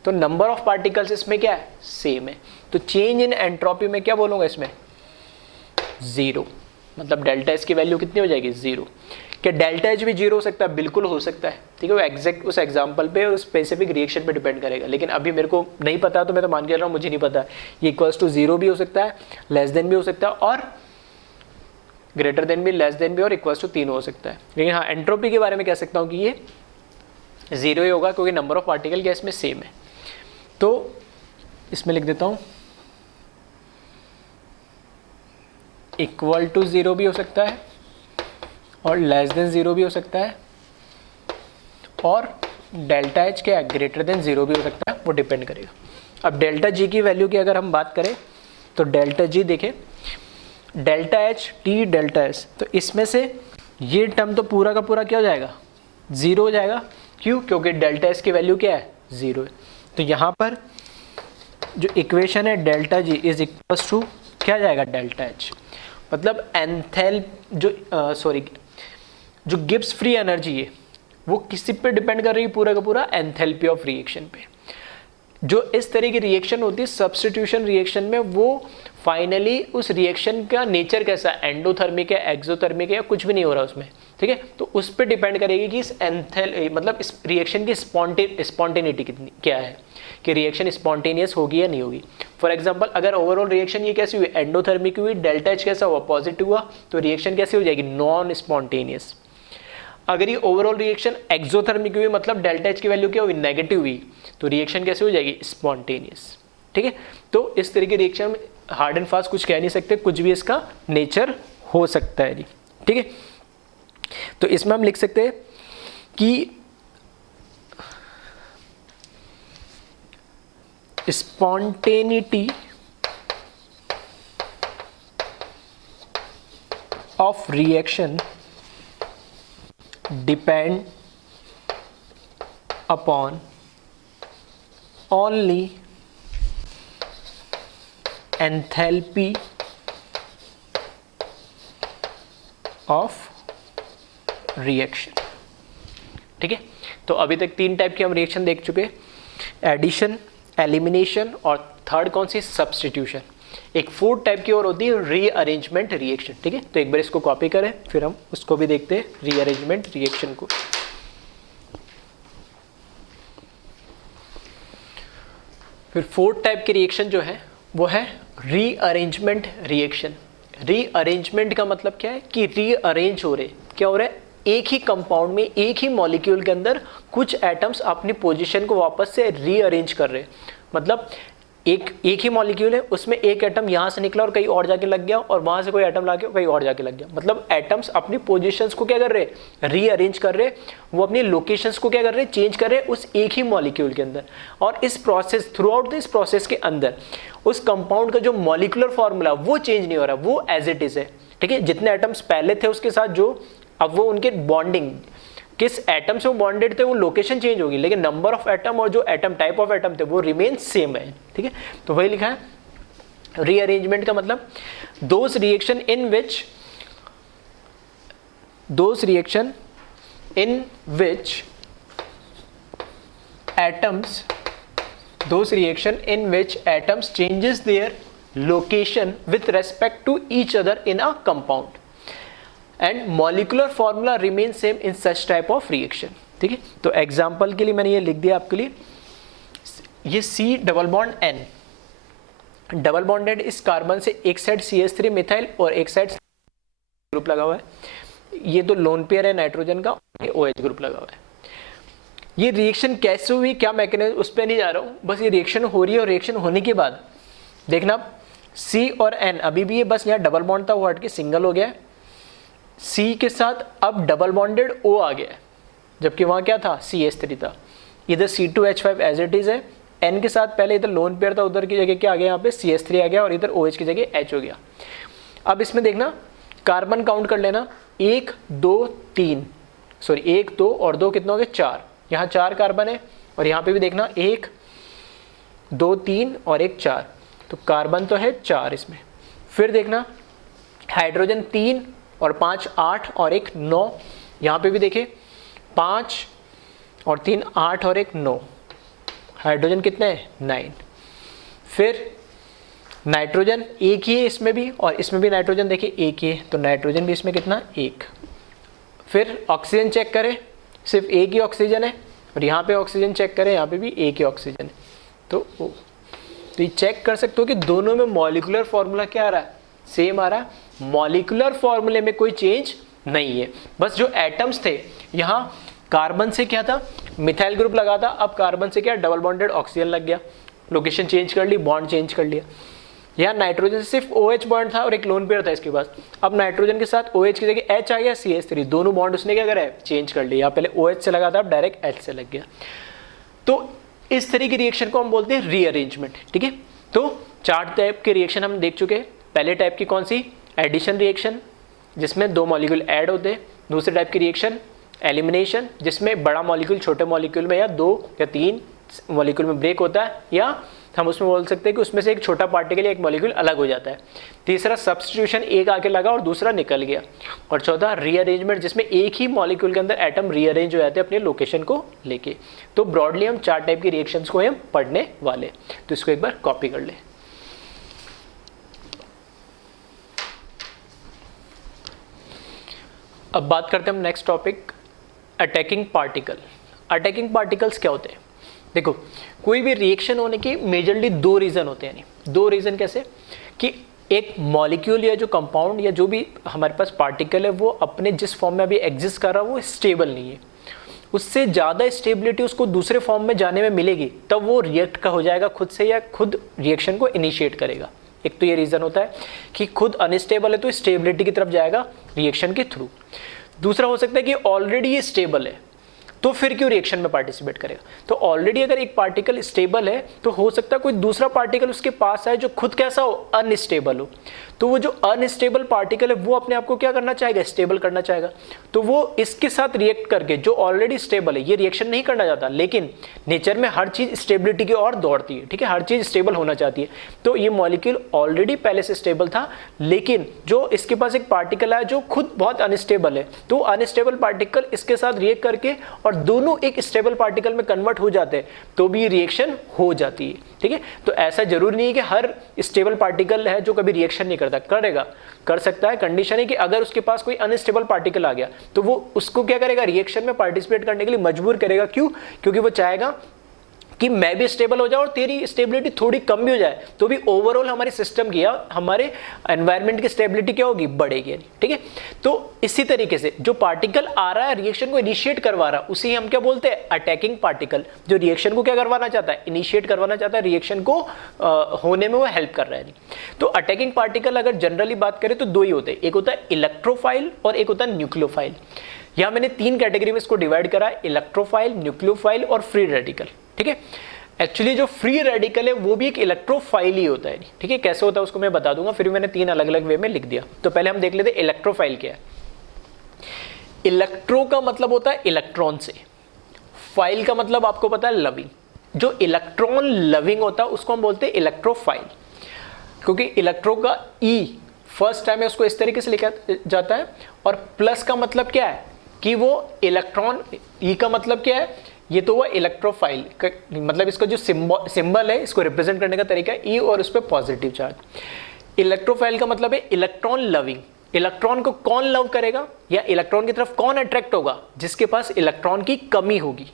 तो नंबर ऑफ पार्टिकल्स इसमें क्या है, सेम है। तो चेंज इन एंट्रोपी में क्या बोलूँगा, इसमें 0, मतलब डेल्टा एस की वैल्यू कितनी हो जाएगी, 0। क्या डेल्टा एच भी 0 हो सकता है? बिल्कुल हो सकता है, ठीक है। वो एग्जैक्ट उस एग्जांपल पे, उस स्पेसिफिक रिएक्शन पे डिपेंड करेगा, लेकिन अभी मेरे को नहीं पता, तो मैं तो मान के चल रहा हूँ मुझे नहीं पता। ये इक्वल्स टू 0 भी हो सकता है, लेस देन भी हो सकता है, और ग्रेटर देन भी, लेस देन भी, और इक्वल्स टू 3 हो सकता है। लेकिन हाँ, एंट्रोपी के बारे में कह सकता हूँ कि ये 0 ही होगा, क्योंकि नंबर ऑफ पार्टिकल गैस में सेम है। तो इसमें लिख देता हूँ, इक्वल टू 0 भी हो सकता है, और लेस देन 0 भी हो सकता है, और डेल्टा एच क्या है, ग्रेटर देन 0 भी हो सकता है, वो डिपेंड करेगा। अब डेल्टा जी की वैल्यू की अगर हम बात करें, तो डेल्टा जी देखें, delta H T delta S, तो इसमें से ये टर्म तो पूरा का पूरा क्या हो जाएगा, 0 हो जाएगा। क्यों? क्योंकि डेल्टा एस की वैल्यू क्या है, 0 है। तो यहाँ पर जो इक्वेशन है delta G is equals to क्या जाएगा, डेल्टा एच, मतलब जो गिब्स फ्री एनर्जी है वो किसी पे डिपेंड कर रही है, पूरा का पूरा एंथैल्पी ऑफ रिएक्शन पे। जो इस तरह की रिएक्शन होती है सब्स्टिट्यूशन रिएक्शन में, वो फाइनली उस रिएक्शन का नेचर कैसा, एंडोथर्मिक है, एक्सोथर्मिक है, या कुछ भी नहीं हो रहा उसमें, ठीक है। तो उस पर डिपेंड करेगी कि इस मतलब इस रिएक्शन की स्पॉन्टेनिटी कितनी क्या है, कि रिएक्शन स्पॉन्टेनियस होगी या नहीं होगी। फॉर एग्जांपल अगर ओवरऑल रिएक्शन ये कैसी हुई, एंडोथर्मिक हुई, डेल्टा एच कैसा हुआ, पॉजिटिव हुआ, तो रिएक्शन कैसी हो जाएगी, नॉन स्पॉन्टेनियस। अगर ये ओवरऑल रिएक्शन एक्सोथर्मिक हुई, मतलब डेल्टा एच की वैल्यू क्या हुई, नेगेटिव हुई, तो रिएक्शन कैसे हो जाएगी, स्पॉन्टेनियस। ठीक है। तो इस तरह की रिएक्शन में हार्ड एंड फास्ट कुछ कह नहीं सकते, कुछ भी इसका नेचर हो सकता है। ठीक है। तो इसमें हम लिख सकते हैं कि spontaneity of reaction depend upon only enthalpy of reaction. ठीक है। तो अभी तक 3 टाइप के हम रिएक्शन देख चुके हैं, एडिशन, एलिमिनेशन और थर्ड कौन सी, सब्स्टिट्यूशन। एक 4th टाइप की और होती है रीअरेंजमेंट रिएक्शन। ठीक है। तो एक बार इसको कॉपी करें, फिर हम उसको भी देखते हैं रीअरेंजमेंट रिएक्शन को। फिर 4th टाइप की रिएक्शन जो है वो है रीअरेंजमेंट रिएक्शन। रीअरेंजमेंट का मतलब क्या है कि रीअरेंज हो रहे, क्या हो रहा है, एक ही कंपाउंड में, एक ही मॉलिक्यूल के अंदर कुछ एटम्स अपनी पोजीशन को वापस से रीअरेंज कर रहे हैं। मतलब एक ही मॉलिक्यूल है, उसमें एक एटम यहाँ से निकला और कहीं और जाके लग गया, और वहाँ से कोई एटम लाके कहीं और जाके लग गया। मतलब एटम्स अपनी पोजीशंस को क्या कर रहे हैं, रीअरेंज कर रहे हैं, वो अपनी लोकेशंस को क्या कर रहे हैं, चेंज कर रहे हैं उस एक ही मॉलिक्यूल के अंदर। और इस process, through out this process के अंदर उस कंपाउंड का जो मॉलिक्यूलर फॉर्मूला वो चेंज नहीं हो रहा, वो एज इट इज है। ठीक है। जितने एटम्स पहले थे उसके साथ जो, अब वो उनके बॉन्डिंग किस एटम से वो बॉन्डेड थे, वो लोकेशन चेंज होगी, लेकिन नंबर ऑफ एटम और जो एटम टाइप ऑफ एटम थे वो रिमेन सेम है। ठीक है। तो वही लिखा है रीअरेंजमेंट का मतलब those reaction in which atoms changes their location with respect to each other in a compound and molecular formula remains same in such type of reaction। ठीक है। तो एग्जाम्पल के लिए मैंने ये लिख दिया आपके लिए, ये C double bond N double bonded इस कार्बन से एक साइड CH3 मिथाइल और एक साइड ग्रुप लगा हुआ है। ये तो लोन पेयर है नाइट्रोजन का, ये OH ग्रुप लगा हुआ है। ये रिएक्शन कैसे हुई, क्या मैकेनिज्म, उस पर नहीं जा रहा हूँ, बस ये रिएक्शन हो रही है। और रिएक्शन होने के बाद देखना C और N अभी भी ये बस यहाँ डबल बॉन्ड था, वो हट के सिंगल हो गया है। C के साथ अब डबल बॉन्डेड O आ गया है, जबकि वहाँ क्या था, CH3 था। इधर C2H5 एज इट इज है। N के साथ पहले इधर लोन पेयर था, उधर की जगह क्या आ गया, यहाँ पे CH3 आ गया, और इधर OH की जगह H हो गया। अब इसमें देखना कार्बन काउंट कर लेना, 1 2 3, सॉरी 1 2 और 2 कितना हो गया, 4। यहाँ 4 कार्बन है, और यहाँ पे भी देखना 1 2 3 और 1 4, तो कार्बन तो है 4 इसमें। फिर देखना हाइड्रोजन 3 और 5 8 और 1 9, यहाँ पे भी देखे 5 और 3 8 और 1 9, हाइड्रोजन कितने हैं, 9। फिर नाइट्रोजन एक ही है इसमें भी, और इसमें भी नाइट्रोजन देखिए एक ही है, तो नाइट्रोजन भी इसमें कितना, 1। फिर ऑक्सीजन चेक करें, सिर्फ एक ही ऑक्सीजन है, और यहाँ पे ऑक्सीजन चेक करें, यहाँ पे भी एक ही ऑक्सीजन है। तो ये चेक कर सकते हो कि दोनों में मॉलिक्यूलर फॉर्मूला क्या आ रहा है, सेम आ रहा है। मॉलिक्यूलर फॉर्मूले में कोई चेंज नहीं है, बस जो एटम्स थे, यहाँ कार्बन से क्या था, मिथाइल ग्रुप लगा था, अब कार्बन से क्या डबल बॉन्डेड ऑक्सीजन लग गया, लोकेशन चेंज कर ली, बॉन्ड चेंज कर लिया। यहाँ नाइट्रोजन से सिर्फ OH बॉन्ड था और एक लोन पेयर था इसके पास, अब नाइट्रोजन के साथ OH की जगह H आ गया, CH3, दोनों बॉन्ड उसने क्या करा है, चेंज कर लिया। पहले OH से लगा था, अब डायरेक्ट H से लग गया। तो इस तरह की रिएक्शन को हम बोलते हैं रीअरेंजमेंट। ठीक है। तो 4 टाइप के रिएक्शन हम देख चुके हैं। पहले टाइप की कौन सी, एडिशन रिएक्शन, जिसमें 2 मॉलिक्यूल ऐड होते हैं। दूसरे टाइप की रिएक्शन एलिमिनेशन, जिसमें बड़ा मॉलिक्यूल छोटे मॉलिक्यूल में या 2 या 3 मॉलिक्यूल में ब्रेक होता है, या हम उसमें बोल सकते हैं कि उसमें से एक छोटा पार्टिकल एक मॉलिक्यूल अलग हो जाता है। तीसरा सब्स्टिट्यूशन, एक आके लगा और दूसरा निकल गया। और चौथा रीअरेंजमेंट, जिसमें एक ही मॉलिक्यूल के अंदर एटम रीअरेंज हो जाते हैं अपने लोकेशन को लेके। तो ब्रॉडली हम 4 टाइप की रिएक्शंस को हम पढ़ने वाले, तो इसको एक बार कॉपी कर ले। अब बात करते हैं हम next topic, attacking particle. Attacking particles क्या होते हैं? देखो, कोई भी रिएक्शन होने की मेजरली दो रीज़न होते हैं। यानी दो रीज़न कैसे कि एक मॉलिक्यूल या जो कंपाउंड या जो भी हमारे पास पार्टिकल है वो अपने जिस फॉर्म में अभी एग्जिस्ट कर रहा है वो स्टेबल नहीं है, उससे ज़्यादा स्टेबिलिटी उसको दूसरे फॉर्म में जाने में मिलेगी तब वो रिएक्ट का हो जाएगा खुद से या खुद रिएक्शन को इनिशिएट करेगा। एक तो ये रीज़न होता है कि खुद अनस्टेबल है तो स्टेबिलिटी की तरफ जाएगा रिएक्शन के थ्रू। दूसरा हो सकता है कि ऑलरेडी ये स्टेबल है तो फिर क्यों रिएक्शन में पार्टिसिपेट करेगा। तो ऑलरेडी अगर एक पार्टिकल स्टेबल है तो हो सकता है कोई दूसरा पार्टिकल उसके पास आए जो खुद कैसा हो, अनस्टेबल हो। तो वो जो अनस्टेबल पार्टिकल है वो अपने आप को क्या करना चाहेगा, स्टेबल करना चाहेगा। तो वो इसके साथ रिएक्ट करके जो ऑलरेडी स्टेबल है, ये रिएक्शन नहीं करना चाहता, लेकिन नेचर में हर चीज स्टेबिलिटी की ओर दौड़ती है, ठीक है, हर चीज स्टेबल होना चाहती है। तो ये मॉलिक्यूल ऑलरेडी पहले से स्टेबल था, लेकिन जो इसके पास एक पार्टिकल है जो खुद बहुत अनस्टेबल है, तो अनस्टेबल पार्टिकल इसके साथ रिएक्ट करके और दोनों एक स्टेबल पार्टिकल में कन्वर्ट हो जाते हैं तो भी रिएक्शन हो जाती है, ठीक है। तो ऐसा जरूरी नहीं है कि हर स्टेबल पार्टिकल है जो कभी रिएक्शन नहीं करता, करेगा, कर सकता है। कंडीशन है कि अगर उसके पास कोई अनस्टेबल पार्टिकल आ गया तो वो उसको क्या करेगा, रिएक्शन में पार्टिसिपेट करने के लिए मजबूर करेगा। क्यों? क्योंकि वो चाहेगा कि मैं भी स्टेबल हो जाऊं और तेरी स्टेबिलिटी थोड़ी कम भी हो जाए तो भी ओवरऑल हमारे सिस्टम की या हमारे एनवायरनमेंट की स्टेबिलिटी क्या होगी, बढ़ेगी, ठीक है। तो इसी तरीके से जो पार्टिकल आ रहा है रिएक्शन को इनिशिएट करवा रहा है उसे हम क्या बोलते हैं, अटैकिंग पार्टिकल। जो रिएक्शन को क्या करवाना चाहता है, इनिशिएट करवाना चाहता है, रिएक्शन को होने में वो हेल्प कर रहा है। तो अटैकिंग पार्टिकल अगर जनरली बात करें तो दो ही होते हैं, एक होता है इलेक्ट्रोफाइल और एक होता है न्यूक्लियोफाइल। यहां मैंने तीन कैटेगरी में इसको डिवाइड करा है, इलेक्ट्रोफाइल, न्यूक्लियोफाइल और फ्री रेडिकल, ठीक है। एक्चुअली जो फ्री रेडिकल है वो भी एक इलेक्ट्रोफाइल ही होता है, ठीक है। कैसे होता है उसको मैं बता दूंगा, फिर मैंने तीन अलग अलग वे में लिख दिया। तो पहले हम देख लेते हैं इलेक्ट्रोफाइल क्या है। इलेक्ट्रो का मतलब होता है इलेक्ट्रॉन से, फाइल का मतलब आपको पता है लविंग। जो इलेक्ट्रॉन लविंग होता है उसको हम बोलते हैं इलेक्ट्रोफाइल, क्योंकि इलेक्ट्रो का ई फर्स्ट टाइम है उसको इस तरीके से लिखा जाता है। और प्लस का मतलब क्या है कि वो इलेक्ट्रॉन, ई का मतलब क्या है, ये तो हुआ इलेक्ट्रोफाइल, मतलब इसका जो सिंबल है इसको रिप्रेजेंट करने का तरीका है ई और उस पर पॉजिटिव चार्ज। इलेक्ट्रोफाइल का मतलब है इलेक्ट्रॉन लविंग। इलेक्ट्रॉन को कौन लव करेगा या इलेक्ट्रॉन की तरफ कौन अट्रैक्ट होगा, जिसके पास इलेक्ट्रॉन की कमी होगी।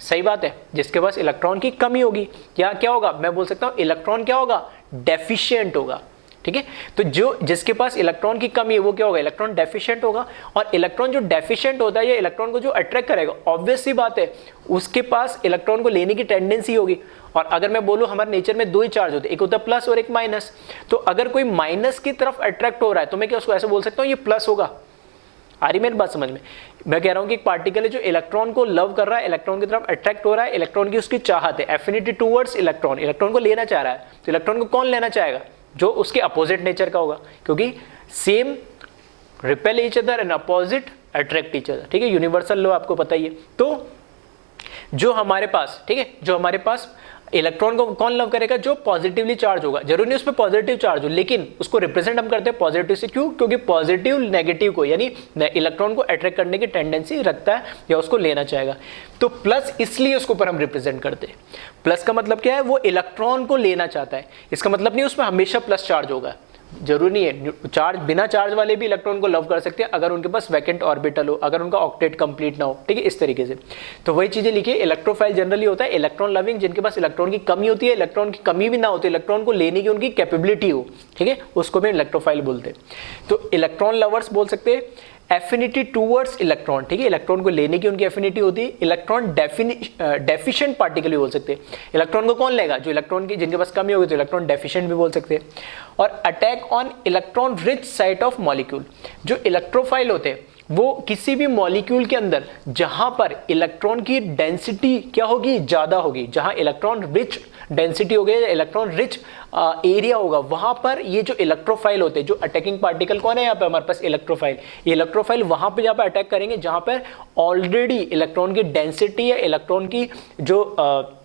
सही बात है, जिसके पास इलेक्ट्रॉन की कमी होगी या क्या होगा, मैं बोल सकता हूं इलेक्ट्रॉन क्या होगा, डेफिशिएंट होगा, ठीक है। तो जो जिसके पास इलेक्ट्रॉन की कमी है वो क्या होगा, इलेक्ट्रॉन डेफिशिएंट होगा। और इलेक्ट्रॉन जो डेफिशिएंट होता है या इलेक्ट्रॉन को जो अट्रैक्ट करेगा, ऑब्वियस सी बात है उसके पास इलेक्ट्रॉन को लेने की टेंडेंसी होगी। और अगर मैं बोलूं हमारे नेचर में दो ही चार्ज होते हैं, एक होता है प्लस और एक माइनस। तो अगर कोई माइनस की तरफ अट्रैक्ट हो रहा है तो मैं क्या उसको ऐसे बोल सकता हूं ये प्लस होगा। आ रही मेरी बात समझ में? मैं कह रहा हूं कि एक पार्टिकल है जो इलेक्ट्रॉन को लव कर रहा है, इलेक्ट्रॉन की तरफ अट्रैक्ट हो रहा है, इलेक्ट्रॉन की उसकी चाहत है, एफिनिटी टुवर्ड्स इलेक्ट्रॉन, इलेक्ट्रॉन को लेना चाह रहा है। तो इलेक्ट्रॉन को कौन लेना चाहेगा, जो उसके अपोजिट नेचर का होगा, क्योंकि same repel each other and opposite attract each other, ठीक है। यूनिवर्सल लॉ आपको पता ही है। तो जो हमारे पास, ठीक है, जो हमारे पास इलेक्ट्रॉन को कौन लव करेगा, जो पॉजिटिवली चार्ज होगा। जरूरी नहीं उस पर पॉजिटिव चार्ज हो, लेकिन उसको रिप्रेजेंट हम करते हैं पॉजिटिव से। क्यों? क्योंकि पॉजिटिव नेगेटिव को यानी इलेक्ट्रॉन को अट्रैक्ट करने की टेंडेंसी रखता है या उसको लेना चाहेगा। तो प्लस इसलिए उसको पर हम रिप्रेजेंट करते हैं। प्लस का मतलब क्या है, वो इलेक्ट्रॉन को लेना चाहता है। इसका मतलब नहीं उसमें हमेशा प्लस चार्ज होगा, जरूरी नहीं है। चार्ज बिना चार्ज वाले भी इलेक्ट्रॉन को लव कर सकते हैं अगर उनके पास वैकेंट ऑर्बिटल हो, अगर उनका ऑक्टेट कंप्लीट ना हो, ठीक है, इस तरीके से। तो वही चीजें लिखिए। इलेक्ट्रोफाइल जनरली होता है इलेक्ट्रॉन लविंग, जिनके पास इलेक्ट्रॉन की कमी होती है, इलेक्ट्रॉन की कमी भी ना होती, इलेक्ट्रॉन को लेने की उनकी कैपेबिलिटी हो, ठीक है, उसको भी इलेक्ट्रोफाइल बोलते हैं। तो इलेक्ट्रॉन लवर्स बोल सकते हैं। एफिनिटी टूवर्ड्स इलेक्ट्रॉन, ठीक है, इलेक्ट्रॉन को लेने की उनकी एफिनिटी होती है। इलेक्ट्रॉन डेफिशिएंट पार्टिकल भी बोल सकते हैं। इलेक्ट्रॉन को कौन लेगा, जो इलेक्ट्रॉन की जिनके पास कमी होगी, तो इलेक्ट्रॉन डेफिशिएंट भी बोल सकते हैं। और attack on electron rich site of molecule, जो इलेक्ट्रोफाइल होते हैं वो किसी भी मॉलिक्यूल के अंदर जहां पर इलेक्ट्रॉन की डेंसिटी क्या होगी, ज्यादा होगी, जहां इलेक्ट्रॉन रिच डेंसिटी हो गई, इलेक्ट्रॉन रिच एरिया होगा, वहां पर ये जो इलेक्ट्रोफाइल होते हैं, जो अटैकिंग पार्टिकल कौन है यहाँ पे हमारे पास, इलेक्ट्रोफाइल। ये इलेक्ट्रोफाइल वहां पे जहाँ पे अटैक करेंगे जहां पर ऑलरेडी इलेक्ट्रॉन की डेंसिटी या इलेक्ट्रॉन की जो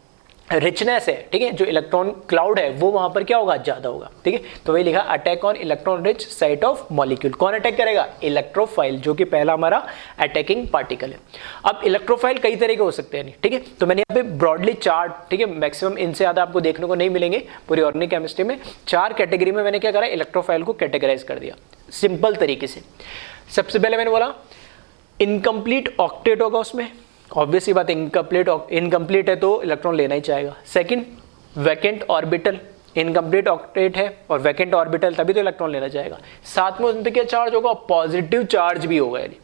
रिचनेस है, ठीक है, जो इलेक्ट्रॉन क्लाउड है वो वहां पर क्या होगा, ज्यादा होगा, ठीक है। तो वही लिखा attack on electron rich site of molecule. कौन अटैक करेगा, इलेक्ट्रोफाइल, जो कि पहला हमारा अटैकिंग पार्टिकल है। अब इलेक्ट्रोफाइल कई तरह के हो सकते हैं, ठीक है। तो मैंने यहाँ पे ब्रॉडली चार्ट, ठीक है, मैक्सिमम इनसे ज्यादा आपको देखने को नहीं मिलेंगे पूरी ऑर्गेनिक केमिस्ट्री में। चार कैटेगरी में मैंने क्या करा, इलेक्ट्रोफाइल को कैटेगराइज कर दिया सिंपल तरीके से। सबसे पहले मैंने बोला इनकम्प्लीट ऑक्टेट होगा उसमें, ऑब्वियसली बात है इनकम्प्लीट है तो इलेक्ट्रॉन लेना ही चाहेगा। Second vacant orbital, incomplete octet है और वैकेंट ऑर्बिटल, तभी तो इलेक्ट्रॉन लेना चाहेगा। साथ में उन पे क्या चार्ज होगा, पॉजिटिव चार्ज भी होगा यानी,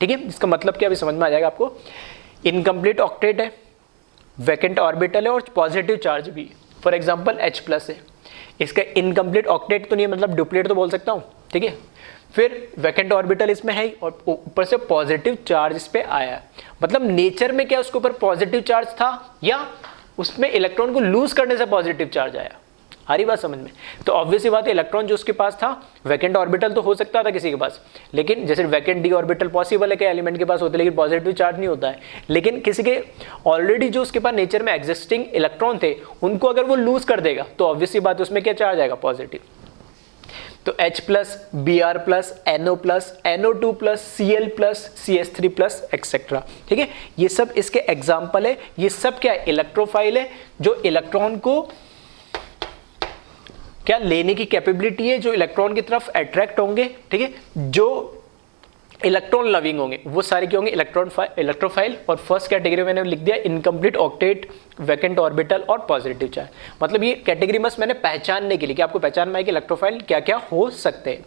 ठीक है। इसका मतलब क्या अभी समझ में आ जाएगा आपको। इनकम्प्लीट ऑक्टेट है, वैकेंट ऑर्बिटल है और पॉजिटिव चार्ज भी। फॉर एग्जांपल H+ है, इसका इनकम्प्लीट ऑक्टेट तो नहीं है, मतलब डुप्लीकेट तो बोल सकता हूँ, ठीक है। फिर वैकेंट ऑर्बिटल इसमें है और ऊपर से पॉजिटिव चार्ज इस पे आया है, मतलब नेचर में क्या उसके ऊपर पॉजिटिव चार्ज था या उसमें इलेक्ट्रॉन को लूज करने से पॉजिटिव चार्ज आया। हरी बात समझ में। तो ऑब्वियसली बात है इलेक्ट्रॉन जो उसके पास था, वैकेंट ऑर्बिटल तो हो सकता था किसी के पास, लेकिन जैसे वैकेंट डी ऑर्बिटल पॉसिबल है कि एलिमेंट के पास होते, लेकिन पॉजिटिव चार्ज नहीं होता है। लेकिन किसी के ऑलरेडी जो उसके पास नेचर में एग्जिस्टिंग इलेक्ट्रॉन थे, उनको अगर वो लूज कर देगा तो ऑब्वियसली बात है उसमें क्या चार्ज आएगा, पॉजिटिव। तो H+, Br+, NO+, NO2+, Cl+, CH3+, etcetera, ठीक है। ये सब इसके एग्जाम्पल है। ये सब क्या है, इलेक्ट्रोफाइल है, जो इलेक्ट्रॉन को क्या लेने की कैपेबिलिटी है, जो इलेक्ट्रॉन की तरफ अट्रैक्ट होंगे, ठीक है, जो इलेक्ट्रॉन लविंग होंगे, वो सारे क्या होंगे, इलेक्ट्रोफाइल। और फर्स्ट कैटेगरी मैंने लिख दिया इनकम्प्लीट ऑक्टेट, वैकेंट ऑर्बिटल और पॉजिटिव चार्ज। मतलब ये कैटेगरी बस मैंने पहचानने के लिए कि आपको पहचान में आए कि इलेक्ट्रोफाइल क्या क्या हो सकते हैं।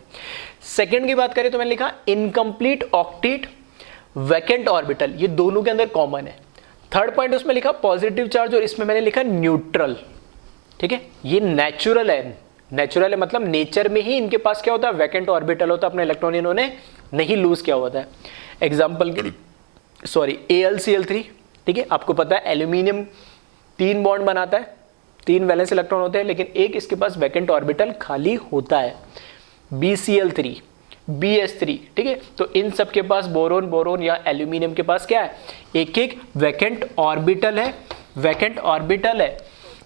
सेकेंड की बात करें तो मैंने लिखा इनकम्प्लीट ऑक्टेट, वैकेंट ऑर्बिटल, ये दोनों के अंदर कॉमन है। थर्ड पॉइंट उसमें लिखा पॉजिटिव चार्ज और इसमें मैंने लिखा न्यूट्रल, ठीक है। ये नेचुरल है, नेचुरल है मतलब नेचर में ही इनके पास क्या होता है, वैकेंट ऑर्बिटल होता है, अपने इलेक्ट्रॉन इन्होंने नहीं लूज किया होता है। एग्जांपल के लिए सॉरी AlCl3, ठीक है, आपको पता है एल्यूमिनियम 3 बॉन्ड बनाता है, 3 वैलेंस इलेक्ट्रॉन होते हैं, लेकिन एक इसके पास वैकेंट ऑर्बिटल खाली होता है। BCl3, BS3, ठीक है। तो इन सब के पास बोरोन या एल्यूमिनियम के पास क्या है, एक एक वैकेंट ऑर्बिटल है, वैकेंट ऑर्बिटल है।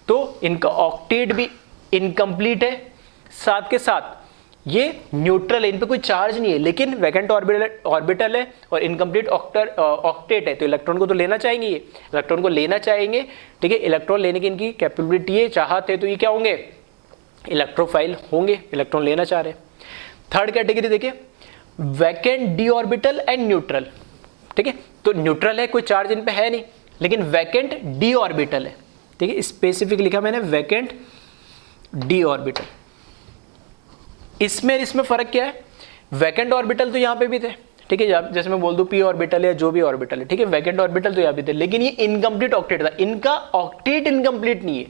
तो इनका ऑक्टेट भी इनकम्प्लीट है, साथ के साथ ये न्यूट्रल है, इन पे कोई चार्ज नहीं है, लेकिन वैकेंट ऑर्बिटल है और इनकम्प्लीट ऑक्टेट है, तो इलेक्ट्रॉन को तो लेना चाहेंगे, ये इलेक्ट्रॉन को लेना चाहेंगे, ठीक है। इलेक्ट्रॉन लेने की इनकी कैपेबिलिटी है, चाहते तो ये क्या होंगे, इलेक्ट्रोफाइल होंगे, इलेक्ट्रॉन लेना चाह रहे हैं। थर्ड कैटेगरी देखिए vacant D orbital and neutral, ठीक है। तो न्यूट्रल है, कोई चार्ज इन पे है नहीं, लेकिन वैकेंट डी ऑर्बिटल है, ठीक है। स्पेसिफिक लिखा मैंने वैकेंट डी ऑर्बिटल। इसमें फर्क क्या है, वैकेंट ऑर्बिटल तो यहां पे भी थे, ठीक है, जैसे मैं बोल दूं p ऑर्बिटल या जो भी ऑर्बिटल है, ठीक है, वैकेंट ऑर्बिटल तो यहां भी थे, लेकिन ये इनकम्प्लीट ऑक्टेट था, इनका ऑक्टेट इनकम्प्लीट नहीं है।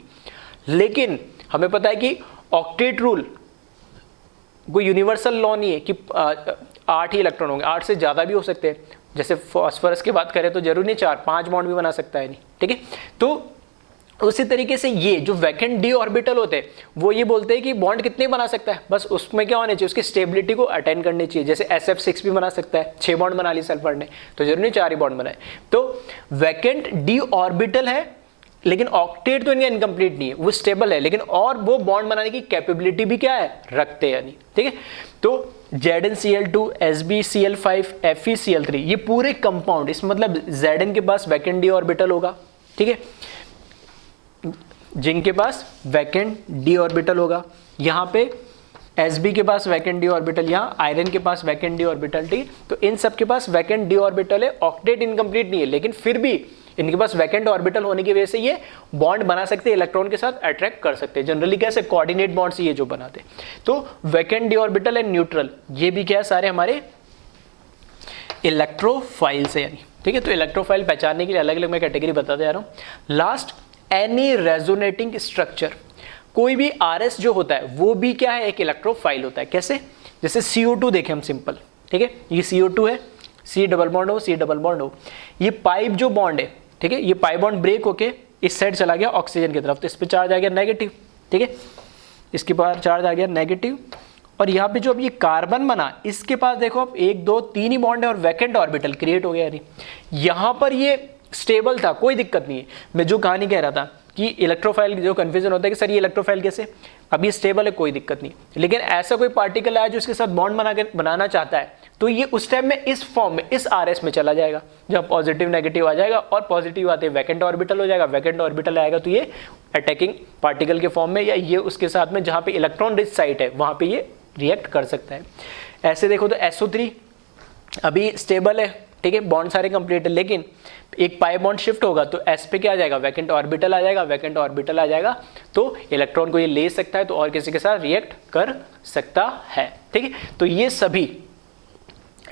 लेकिन हमें पता है कि ऑक्टेट रूल कोई यूनिवर्सल लॉ नहीं है कि 8 ही इलेक्ट्रॉन होंगे, 8 से ज्यादा भी हो सकते हैं। जैसे फास्फोरस की बात करें तो जरूरी नहीं 4-5 बॉन्ड भी बना सकता है, नहीं, ठीक है। तो उसी तरीके से ये जो वैकेंट डी ऑर्बिटल होते हैं वो ये बोलते हैं कि बॉन्ड कितने बना सकता है, बस उसमें क्या होना चाहिए, उसकी स्टेबिलिटी को अटेंड करनी चाहिए। जैसे SF6 भी बना सकता है, 6 बॉन्ड बना ली सल्फर ने, तो जरूरी नहीं 4 ही बॉन्ड बनाए। तो वैकेंट डी ऑर्बिटल है, लेकिन ऑक्टेट तो इनका इनकम्प्लीट नहीं है, वो स्टेबल है, लेकिन और वो बॉन्ड बनाने की कैपेबिलिटी भी क्या है, रखते हैं यानी, ठीक है। तो ZnCl2, SbCl5, FeCl3, ये पूरे कंपाउंड, इस मतलब Zn के पास वैकेंट डी ऑर्बिटल होगा, ठीक है, जिंक के पास वैकेंट डी ऑर्बिटल होगा, यहाँ पे Sb के पास वैकेंट डी ऑर्बिटल, यहाँ आयरन के पास वैकेंट डी ऑर्बिटल, ठीक। तो इन सब के पास वैकेंट डी ऑर्बिटल है, ऑक्टेट इनकम्प्लीट नहीं है, लेकिन फिर भी इनके पास वैकेंट ऑर्बिटल होने की वजह से ये बॉन्ड बना सकते हैं, इलेक्ट्रॉन के साथ अट्रैक्ट कर सकते हैं। जनरली कैसे, कोऑर्डिनेट बॉन्ड्स ये जो बनाते हैं। तो vacant D orbital and neutral, ये भी क्या है, सारे हमारे इलेक्ट्रोफाइल्स है यानी, ठीक है। तो इलेक्ट्रोफाइल पहचानने के लिए अलग अलग मैं कैटेगरी बताते जा रहा हूँ। लास्ट, एनी रेजोनेटिंग स्ट्रक्चर, कोई भी RS जो होता है वो भी क्या है, एक इलेक्ट्रोफाइल होता है। कैसे, जैसे CO2 देखें हम सिंपल, ठीक है, ये CO2 है, C डबल बॉन्ड हो, C डबल बॉन्ड हो, ये पाइप जो बॉन्ड है, ठीक है, ये पाइप बॉन्ड ब्रेक होके इस साइड चला गया ऑक्सीजन की तरफ, तो इस पे चार्ज आ गया नेगेटिव, ठीक है, इसके पास चार्ज आ गया नेगेटिव। और यहाँ पे जो अब ये कार्बन बना, इसके पास देखो अब 1 2 3 ही बॉन्ड है और वैकेंट ऑर्बिटल क्रिएट हो गया। यानी यहाँ पर ये स्टेबल था, कोई दिक्कत नहीं है। मैं जो कहानी कह रहा था कि इलेक्ट्रोफाइल जो कंफ्यूजन होता है कि सर ये इलेक्ट्रोफाइल कैसे, अब ये स्टेबल है, कोई दिक्कत नहीं, लेकिन ऐसा कोई पार्टिकल आया जो इसके साथ बॉन्ड बनाना चाहता है, तो ये उस टाइम में इस फॉर्म में, इस RS में चला जाएगा, जब पॉजिटिव नेगेटिव आ जाएगा, और पॉजिटिव आते वैकेंट ऑर्बिटल हो जाएगा, वैकेंट ऑर्बिटल आएगा तो ये अटैकिंग पार्टिकल के फॉर्म में, या ये उसके साथ में जहाँ पे इलेक्ट्रॉन रिच साइट है वहाँ पे ये रिएक्ट कर सकता है। ऐसे देखो तो SO3 अभी स्टेबल है, ठीक है, बॉन्ड सारे कंप्लीट है, लेकिन एक पाई बॉन्ड शिफ्ट होगा तो s पे क्या आ जाएगा, वैकेंट ऑर्बिटल आ जाएगा, वैकेंट ऑर्बिटल आ जाएगा तो इलेक्ट्रॉन को ये ले सकता है तो और किसी के साथ रिएक्ट कर सकता है, ठीक है। तो ये सभी,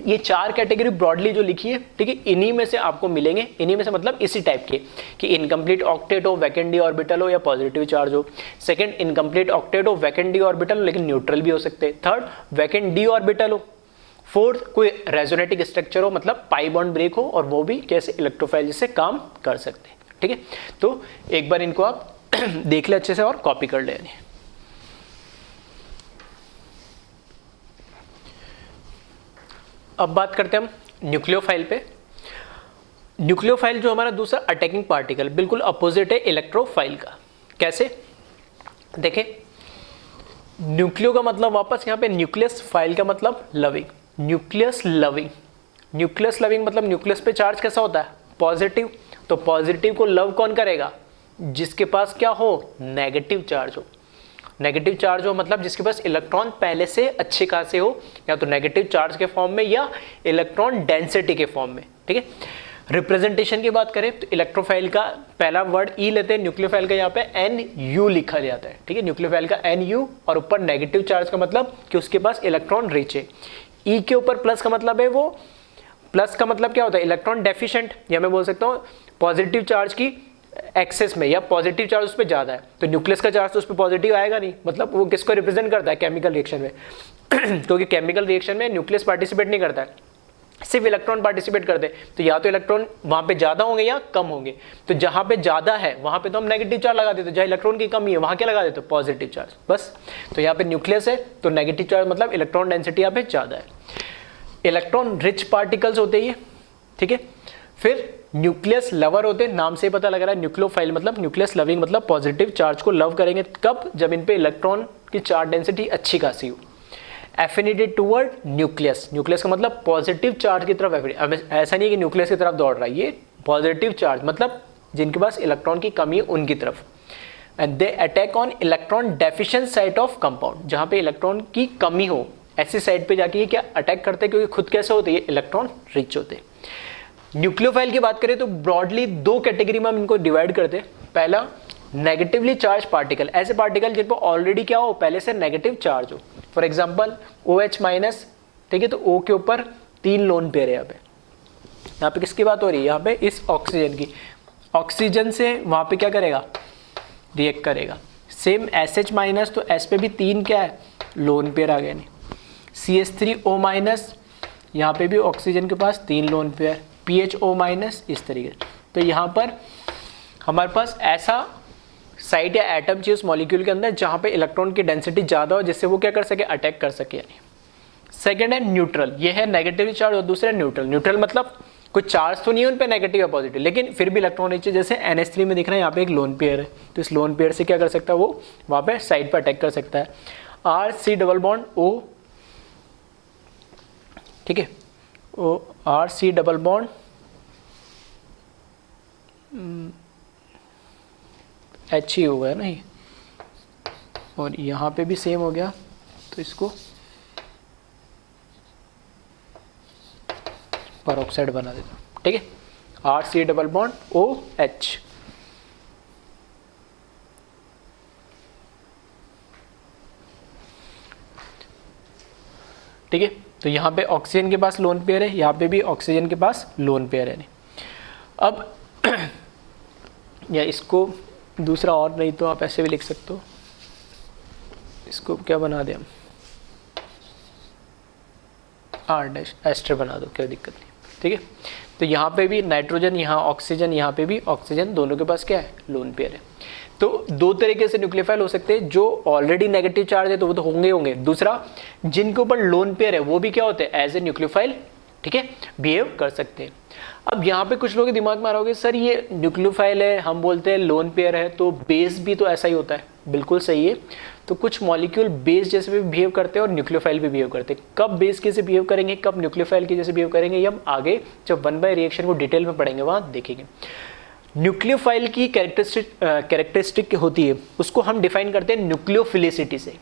ये 4 कैटेगरी ब्रॉडली जो लिखी है, ठीक है, इन्हीं में से आपको मिलेंगे, इन्हीं में से मतलब इसी टाइप के कि इनकम्प्लीट ऑक्टेट हो, वैकेंट डी ऑर्बिटल हो या पॉजिटिव चार्ज हो। सेकंड, इनकम्प्लीट ऑक्टेट हो, वैकेंट डी ऑर्बिटल हो लेकिन न्यूट्रल भी हो सकते हैं। थर्ड, वैकेंट डी ऑर्बिटल हो। फोर्थ, कोई रेजोनेटिक स्ट्रक्चर हो, मतलब पाई बॉन्ड ब्रेक हो और वो भी कैसे इलेक्ट्रोफाइल जैसे काम कर सकते हैं, ठीक है। तो एक बार इनको आप देख ले अच्छे से और कॉपी कर ले। अब बात करते हैं हम न्यूक्लियोफाइल पे। न्यूक्लियोफाइल जो हमारा दूसरा अटैकिंग पार्टिकल, बिल्कुल अपोजिट है इलेक्ट्रोफाइल का। कैसे, देखें, न्यूक्लियो का मतलब वापस यहाँ पे न्यूक्लियस, फाइल का मतलब loving, nucleus loving. Nucleus loving मतलब न्यूक्लियस पे चार्ज कैसा होता है, पॉजिटिव। तो पॉजिटिव को लव कौन करेगा, जिसके पास क्या हो, नेगेटिव चार्ज हो। नेगेटिव चार्ज हो मतलब जिसके पास इलेक्ट्रॉन पहले से अच्छे खासे हो, या तो नेगेटिव चार्ज के फॉर्म में या इलेक्ट्रॉन डेंसिटी के फॉर्म में, ठीक है। रिप्रेजेंटेशन की बात करें तो इलेक्ट्रोफाइल का पहला वर्ड ई लेते हैं, न्यूक्लियोफाइल का यहाँ पे NU लिखा जाता है, ठीक है। न्यूक्लियोफाइल का NU और ऊपर नेगेटिव चार्ज का मतलब कि उसके पास इलेक्ट्रॉन रिच है। ई के ऊपर प्लस का मतलब है, वो प्लस का मतलब क्या होता है, इलेक्ट्रॉन डेफिशिएंट, या मैं बोल सकता हूँ पॉजिटिव चार्ज की एक्सेस में, या पॉजिटिव चार्ज उस पर ज्यादा है तो न्यूक्लियस का चार्ज तो उस पर पॉजिटिव आएगा नहीं, मतलब वो किसको रिप्रेजेंट करता है, केमिकल रिएक्शन में क्योंकि केमिकल रिएक्शन में न्यूक्लियस पार्टिसिपेट नहीं करता है, सिर्फ इलेक्ट्रॉन पार्टिसिपेट करते हैं। तो या तो इलेक्ट्रॉन वहां पे ज्यादा होंगे या कम होंगे, तो जहां पे ज्यादा है वहां पे तो हम नेगेटिव चार्ज लगा देते हैं, जहां इलेक्ट्रॉन की कमी है वहां क्या लगा देते हैं, पॉजिटिव चार्ज, बस। तो यहाँ पे न्यूक्लियस है तो नेगेटिव चार्ज मतलब इलेक्ट्रॉन डेंसिटी यहाँ पे ज्यादा है। इलेक्ट्रॉन रिच पार्टिकल्स होते हैं, ठीक है। फिर न्यूक्लियस लवर होते हैं, नाम से पता लग रहा है, न्यूक्लियोफाइल मतलब न्यूक्लियस लविंग, मतलब पॉजिटिव चार्ज को लव करेंगे कब, जब इन पे इलेक्ट्रॉन की चार्ज डेंसिटी अच्छी खासी हो। एफिनिटी टूवर्ड न्यूक्लियस, न्यूक्लियस का मतलब पॉजिटिव चार्ज की तरफ, ऐसा नहीं है कि न्यूक्लियस की तरफ दौड़ रहा है, ये पॉजिटिव चार्ज मतलब जिनके पास इलेक्ट्रॉन की कमी है उनकी तरफ। And they attack on electron deficient site of compound, जहां पे इलेक्ट्रॉन की कमी हो ऐसी साइड पे जाके ये क्या अटैक करते हैं, क्योंकि खुद कैसे होते हैं, इलेक्ट्रॉन रिच होते हैं। न्यूक्लियोफाइल की बात करें तो ब्रॉडली 2 कैटेगरी में हम इनको डिवाइड करते हैं। पहला, नेगेटिवली चार्ज पार्टिकल, ऐसे पार्टिकल जिन पर ऑलरेडी क्या हो, पहले से नेगेटिव चार्ज हो। फॉर एग्जांपल OH माइनस, ठीक है, तो O के ऊपर 3 लोन पेयर है। यहाँ पे किसकी बात हो रही है, यहाँ पे इस ऑक्सीजन की, ऑक्सीजन से वहां पे क्या करेगा, रिएक्ट करेगा। सेम SH माइनस, तो S पे भी 3 क्या है, लोन पेयर आ गए। नहीं, CH3O माइनस, यहाँ पे भी ऑक्सीजन के पास 3 लोन पेयर, PHO माइनस, इस तरीके। तो यहाँ पर हमारे पास ऐसा साइट या एटम चाहिए उस मॉलिक्यूल के अंदर जहाँ पे इलेक्ट्रॉन की डेंसिटी ज़्यादा हो, जिससे वो क्या कर सके, अटैक कर सके। यानी सेकेंड है न्यूट्रल, ये है नेगेटिव चार्ज, और दूसरा न्यूट्रल। न्यूट्रल मतलब कोई चार्ज तो नहीं है उन पे नेगेटिव या पॉजिटिव, लेकिन फिर भी इलेक्ट्रॉन नीचे, जैसे NH3 में दिख रहा है यहाँ पे एक लोन पेयर है, तो इस लोन पेयर से क्या कर सकता है, वो वहाँ पे साइड पर अटैक कर सकता है। RC डबल बॉन्ड O, ठीक है, RC डबल बॉन्ड H ही हो गया ना ये, और यहाँ पे भी सेम हो गया, तो इसको पेरोक्साइड बना देता हूँ, ठीक है। RC डबल बॉन्ड OH, ठीक है। तो यहाँ पे ऑक्सीजन के पास लोन पेयर है, यहाँ पे भी ऑक्सीजन के पास लोन पेयर है। अब या इसको दूसरा और नहीं तो आप ऐसे भी लिख सकते हो, इसको क्या बना दें हम, R' एस्टर बना दो, क्या दिक्कत नहीं, ठीक है। तो यहाँ पे भी नाइट्रोजन, यहाँ ऑक्सीजन, यहाँ पे भी ऑक्सीजन, दोनों के पास क्या है, लोन पेयर है। तो 2 तरीके से न्यूक्लियोफाइल हो सकते हैं, जो ऑलरेडी नेगेटिव चार्ज है तो वो तो होंगे। दूसरा, जिनके ऊपर लोन पेयर है वो भी क्या होते हैं, एज ए न्यूक्लियोफाइल, ठीक है, बिहेव कर सकते हैं। अब यहाँ पे कुछ लोगों के दिमाग में आ रहा होगा, सर ये न्यूक्लियोफाइल है, हम बोलते हैं लोन पेयर है, तो बेस भी तो ऐसा ही होता है। बिल्कुल सही है, तो कुछ मॉलिक्यूल बेस जैसे भी बिहेव करते हैं और न्यूक्लियोफाइल भी बिहेव करते हैं। कब बेस के जैसे बिहेव करेंगे, कब न्यूक्लियोफाइल के जैसे बिहेव करेंगे, ये हम आगे जब 1 बाय रिएक्शन को डिटेल में पढ़ेंगे वहाँ देखेंगे। न्यूक्लियोफाइल की कैरेक्टरिस्टिक होती है, उसको हम डिफाइन करते हैं न्यूक्लियोफिलिसिटी से,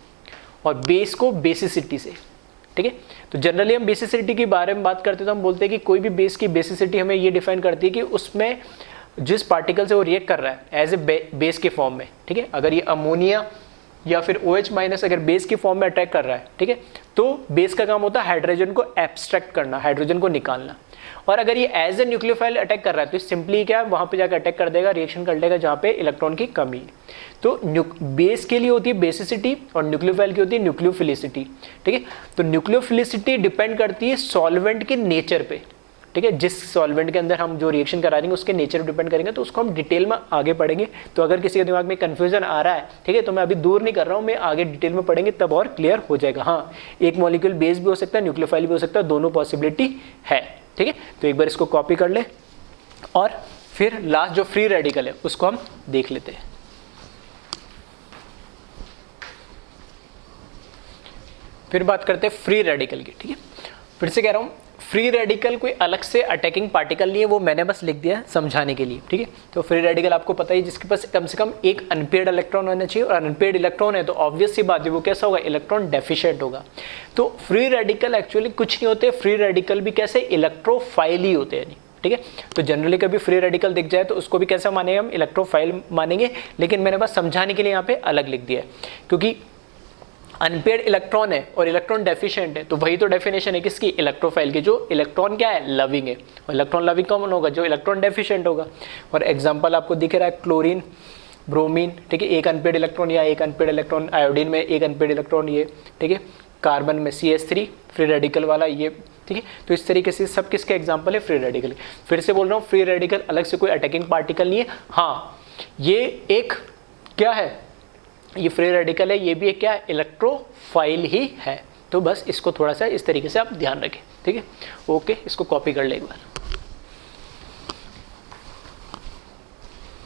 और बेस को बेसिसिटी से, ठीक है। तो जनरली हम बेसिसिटी के बारे में बात करते हैं तो हम बोलते हैं कि कोई भी बेस की बेसिसिटी हमें ये डिफाइन करती है कि उसमें जिस पार्टिकल से वो रिएक्ट कर रहा है एज ए बेस के फॉर्म में, ठीक है। अगर ये अमोनिया या फिर OH माइनस अगर बेस की फॉर्म में अटैक कर रहा है, ठीक है, तो बेस का काम होता है हाइड्रोजन को एब्स्ट्रैक्ट करना, हाइड्रोजन को निकालना। और अगर ये एज ए न्यूक्लियोफाइल अटैक कर रहा है तो सिंपली क्या वहां पे जाकर अटैक कर देगा, रिएक्शन कर देगा जहां पे इलेक्ट्रॉन की कमी है। तो बेस के लिए होती है बेसिसिटी और न्यूक्लियोफाइल की होती है न्यूक्लियोफिलिसिटी, ठीक है। तो न्यूक्लियोफिलिसिटी डिपेंड करती है सॉल्वेंट के नेचर पे, ठीक है। जिस सॉल्वेंट के अंदर हम जो रिएक्शन करा देंगे उसके नेचर डिपेंड करेंगे, तो उसको हम डिटेल में आगे पढ़ेंगे। तो अगर किसी के दिमाग में कंफ्यूजन आ रहा है, ठीक है, तो मैं अभी दूर नहीं कर रहा हूँ, मैं आगे डिटेल में पढ़ेंगे तब और क्लियर हो जाएगा। हाँ, एक मॉलिक्यूल बेस भी हो सकता है, न्यूक्लियोफाइल भी हो सकता है, दोनों पॉसिबिलिटी है, ठीक है। तो एक बार इसको कॉपी कर ले और फिर लास्ट जो फ्री रेडिकल है उसको हम देख लेते हैं। फिर बात करते हैं फ्री रेडिकल की, ठीक है। फिर से कह रहा हूँ, फ्री रेडिकल कोई अलग से अटैकिंग पार्टिकल नहीं है, वो मैंने बस लिख दिया समझाने के लिए, ठीक है। तो फ्री रेडिकल आपको पता ही, जिसके पास कम से कम एक अनपेयर्ड इलेक्ट्रॉन होना चाहिए, और अनपेयर्ड इलेक्ट्रॉन है तो ऑब्वियस सी बात है वो कैसा होगा, इलेक्ट्रॉन डेफिशिएंट होगा। तो फ्री रेडिकल एक्चुअली कुछ नहीं होते, फ्री रेडिकल भी कैसे, इलेक्ट्रोफाइल ही होते हैं, ठीक है। तो जनरली कभी फ्री रेडिकल दिख जाए तो उसको भी कैसा मानेंगे हम, इलेक्ट्रोफाइल मानेंगे, लेकिन मैंने बस समझाने के लिए यहाँ पे अलग लिख दिया है, क्योंकि अनपेयर्ड इलेक्ट्रॉन है और इलेक्ट्रॉन डेफिशिएंट है, तो वही तो डेफिनेशन है किसकी, इलेक्ट्रोफाइल की। जो इलेक्ट्रॉन क्या है, लविंग है, और इलेक्ट्रॉन लविंग कौन होगा, जो इलेक्ट्रॉन डेफिशिएंट होगा। और एग्जांपल आपको दिख रहा है क्लोरीन, ब्रोमीन, ठीक है, एक अनपेयर्ड इलेक्ट्रॉन या एक अनपेयर्ड इलेक्ट्रॉन, आयोडीन में एक अनपेयर्ड इलेक्ट्रॉन ये, ठीक है, कार्बन में CH3 फ्री रेडिकल वाला ये, ठीक है। तो इस तरीके से सब किसके एग्जाम्पल है, फ्री रेडिकल। फिर से बोल रहा हूँ, फ्री रेडिकल अलग से कोई अटैकिंग पार्टिकल नहीं है। हाँ, ये एक क्या है, ये फ्री रेडिकल है, ये भी एक क्या है, इलेक्ट्रोफाइल ही है। तो बस इसको थोड़ा सा इस तरीके से आप ध्यान रखें, ठीक है। ओके, इसको कॉपी कर ले एक बार।